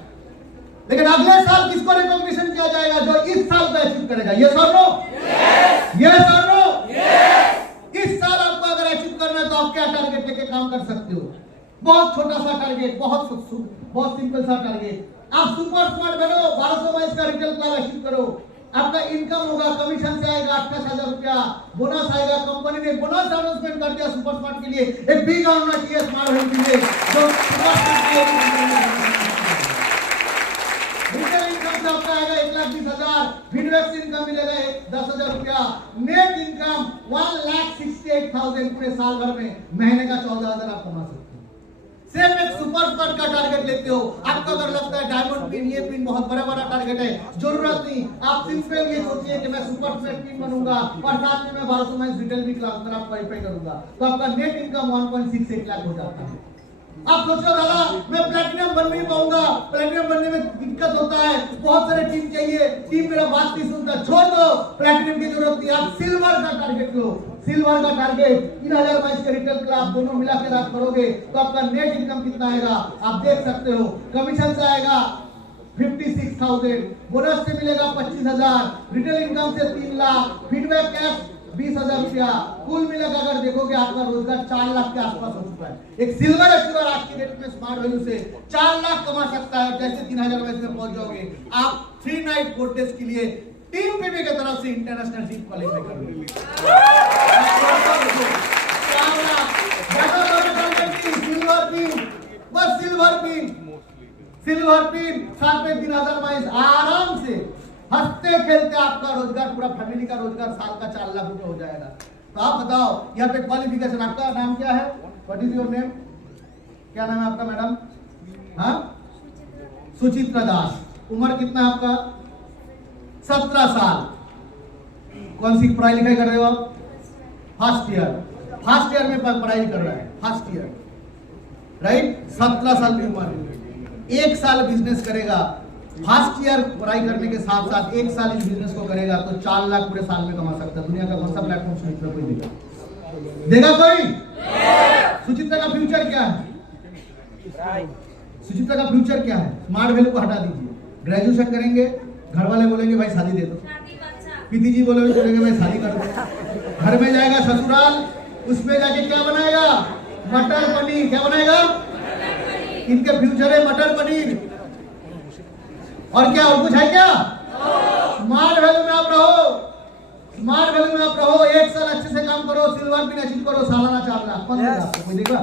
लेकिन अगले साल किसको रिकॉग्निशन किया जाएगा? जो इस साल का अचीव करेगा। यस और नो? यस और नो? इस साल आपको अगर अचीव करना है तो आप क्या टारगेट लेके काम कर सकते हो? बहुत छोटा सा टारगेट, बहुत सिंपल सा टारगेट। आप सुपर स्मार्ट बनो, 1222 का रिटेल प्लान अचीव करो। आपका इनकम होगा, कमीशन से आएगा 28,000 रुपया, बोनस आएगा। कंपनी ने बोनस अनाउंसमेंट कर दिया सुपर स्मार्ट के लिए। एक बिग होना चाहिए स्मार्ट होने के लिए, जो सुपर स्मार्ट के लिए सैलरी आपका आएगा 1,20,000, फीडबैक इनकम मिलेगा 10,000 रुपया, नेट इनकम 1,68,000 पूरे साल भर में, महीने का 14,000 आप कमा सकते हो। सेम एक सुपर स्पॉट का टारगेट लेते हो, आपको अगर लगता है डायमंड पिन, ये पिन बहुत बड़ा टारगेट है, जरूरत नहीं, आप सिंपल ये सोचिए कि मैं सुपर स्पॉट पिन बनूंगा और साथ में मैं 1200 मंथ रिटेल भी क्लास में आप क्वालिफाई करूंगा, तो आपका नेट इनकम 1.68 लाख हो जाता है। आप सोच रहे दादा मैं प्लैटिनम बन नहीं पाऊंगा, प्लैटिनम बनने में दिक्कत होता है, बहुत सारे टीम चाहिए, टीम मेरा बात नहीं सुनता, छोड़ दो, प्लैटिनम की जरूरत नहीं, आप सिल्वर का टारगेट लो। सिल्वर का टारगेट 3,000 के रिटेल क्लास दोनों मिला के आप करोगे तो आपका नेट इनकम कितना आएगा आप देख सकते हो। कमीशन से आएगा 56,000, बोनस से मिलेगा 25,000, रिटेल इनकम से 3 लाख, फीडबैक कैश 20,000 रुपया, कुल मिलाकर अगर देखोगे आपका रोजगार 4 लाख के आसपास हो चुका है। एक सिल्वर अचीवर आज की डेट में स्मार्ट वैल्यू से 4 लाख कमा सकता है। जैसे 3,000 में पहुंच जाओगे आप 3 नाइट कोर्टेज के लिए टीम पीवी की तरफ से इंटरनेशनल टीम क्वालिफाई करोगे। सिल्वर पिन, बस सिल्वर पिन साथ में 3,000 माइल्स आराम से हंसते खेलते आपका रोजगार, पूरा फैमिली का रोजगार साल का 4 लाख रुपए हो जाएगा। तो आप बताओ यहाँ पे क्वालिफिकेशन, आपका नाम क्या है? What is your name? क्या नाम है आपका मैडम? हाँ, सुचित्रा दास। उम्र कितना है आपका? 17 साल। कौन सी पढ़ाई लिखाई कर रहे हो आप? फर्स्ट ईयर में पढ़ाई कर रहा है, फर्स्ट ईयर, राइट। 17 साल की उम्र, 1 साल बिजनेस करेगा, फर्स्ट ईयर पढ़ाई करने के साथ साथ 1 साल इस बिजनेस को करेगा तो 4 लाख पूरे साल में कमा सकता है। दुनिया का कौन सा प्लेटफॉर्म सुचित्रा कोई देगा कोई? सुचित्रा का फ्यूचर क्या है? सुचित्रा का फ्यूचर क्या है? स्मार्ट वैल्यू को हटा दीजिए, ग्रेजुएशन करेंगे, घर वाले बोलेंगे भाई शादी दे दो, पीती जी बोलेंगे भाई शादी कर दो, घर में जाएगा ससुराल, उसमें जाके क्या बनाएगा? मटर पनीर। क्या बनाएगा? इनके फ्यूचर है मटर पनीर। और क्या और कुछ है क्या? स्मार्ट वैल्यू में आप रहो, स्मार्ट वैल्यू में आप रहो, 1 साल अच्छे से काम करो, सिल्वर पिन अचीव करो, सालाना 4 लाख। कौन देगा आपको? कोई देगा?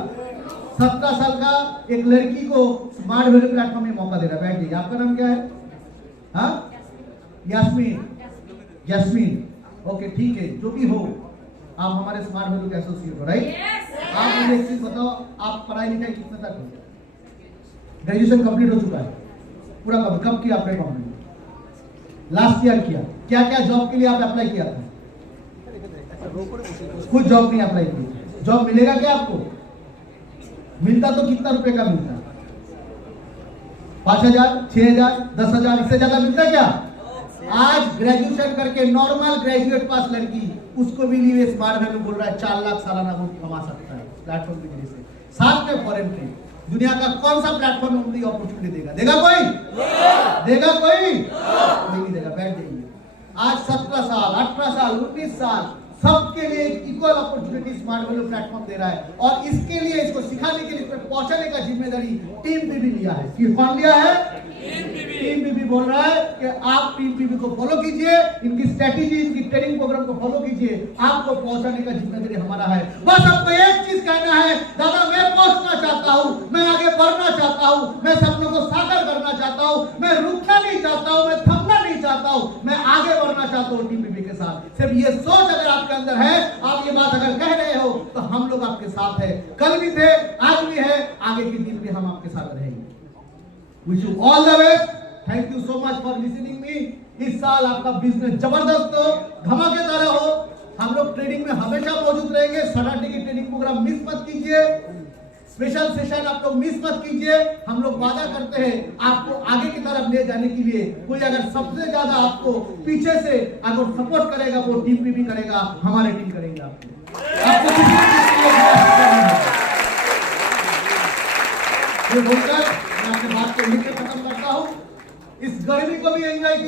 17 साल का एक लड़की को स्मार्ट वैल्यू प्लेटफॉर्म में मौका दे रहा है। बैठ जाइए, आपका नाम क्या है? हाँ, यास्मीन। ओके ठीक है, जो भी हो आप हमारे स्मार्ट वैल्यू के एसोसिएट हो, राइट? आप मुझे एक चीज बताओ, आप पढ़ाई लिखाई कितने तक हो? ग्रेजुएशन कंप्लीट हो चुका है पूरा? कब किया आपने कंप्लीट? लास्ट ईयर किया। क्या क्या जॉब के लिए आप अप्लाई किया था? कुछ जॉब नहीं अप्लाई किया। जॉब मिलेगा क्या आपको? मिलता तो कितना रुपए का मिलता? 5,000, 6,000, 10,000, इससे ज्यादा मिलता क्या? आज ग्रेजुएशन करके नॉर्मल ग्रेजुएट पास लड़की, उसको भी लिए स्मार्ट वैल्यू बोल रहा है 4 लाख सालाना वो कमा सकता है प्लेटफॉर्म की वजह से। साथ में फॉरेन ट्रेड, दुनिया का कौन सा प्लेटफॉर्म उनको अपॉर्चुनिटी देगा? देगा कोई? देगा कोई? कोई नहीं देगा। बैठ जाइए। आज 17 साल, 18 साल, 19 साल सबके लिए equal opportunity smart value platform दे रहा है और इसके लिए, इसको सिखाने के लिए, इसमें पहुंचाने का जिम्मेदारी टीम पीवी लिया है। कि कौन लिया है? टीम पीवी बोल रहा है कि आप टीम पीवी को फॉलो कीजिए, इनकी स्ट्रेटेजी, इनकी ट्रेनिंग प्रोग्राम को फॉलो कीजिए, आपको पहुंचाने का जिम्मेदारी हमारा है। बस आपको एक चीज कहना है, दादा मैं पहुंचना चाहता हूं, मैं आगे बढ़ना चाहता हूं, मैं सपनों को साकार करना चाहता हूं, मैं रुकना नहीं चाहता हूं, मैं थमना नहीं चाहता हूं, मैं आगे बढ़ना चाहता हूं टीम पीवी के साथ। सिर्फ ये सोच अगर आपके अंदर है, आप ये बात अगर कह रहे हो तो हम लोग आपके साथ है, कल भी थे, आज भी है, आगे के दिन भी हम आपके साथ रहेंगे। Wish you all the best. Thank you so much for listening me. इस साल आपका बिजनेस जबरदस्त हो, धमाकेदार हो। हम लोग ट्रेनिंग में हमेशा मौजूद रहेंगे। सैटरडे की ट्रेनिंग प्रोग्राम मिस मत कीजिए, स्पेशल सेशन आप लोग मिस मत कीजिए। हम लोग वादा करते हैं आपको आगे की तरफ ले जाने के लिए। कोई अगर सबसे ज्यादा आपको पीछे से अगर सपोर्ट करेगा वो टीम पीवी करेगा, हमारे टीम करेंगे। आपको ये बोलकर मैं अपनी बात को लिख के खत्म करता हूँ। इस गर्मी को भी एंजॉय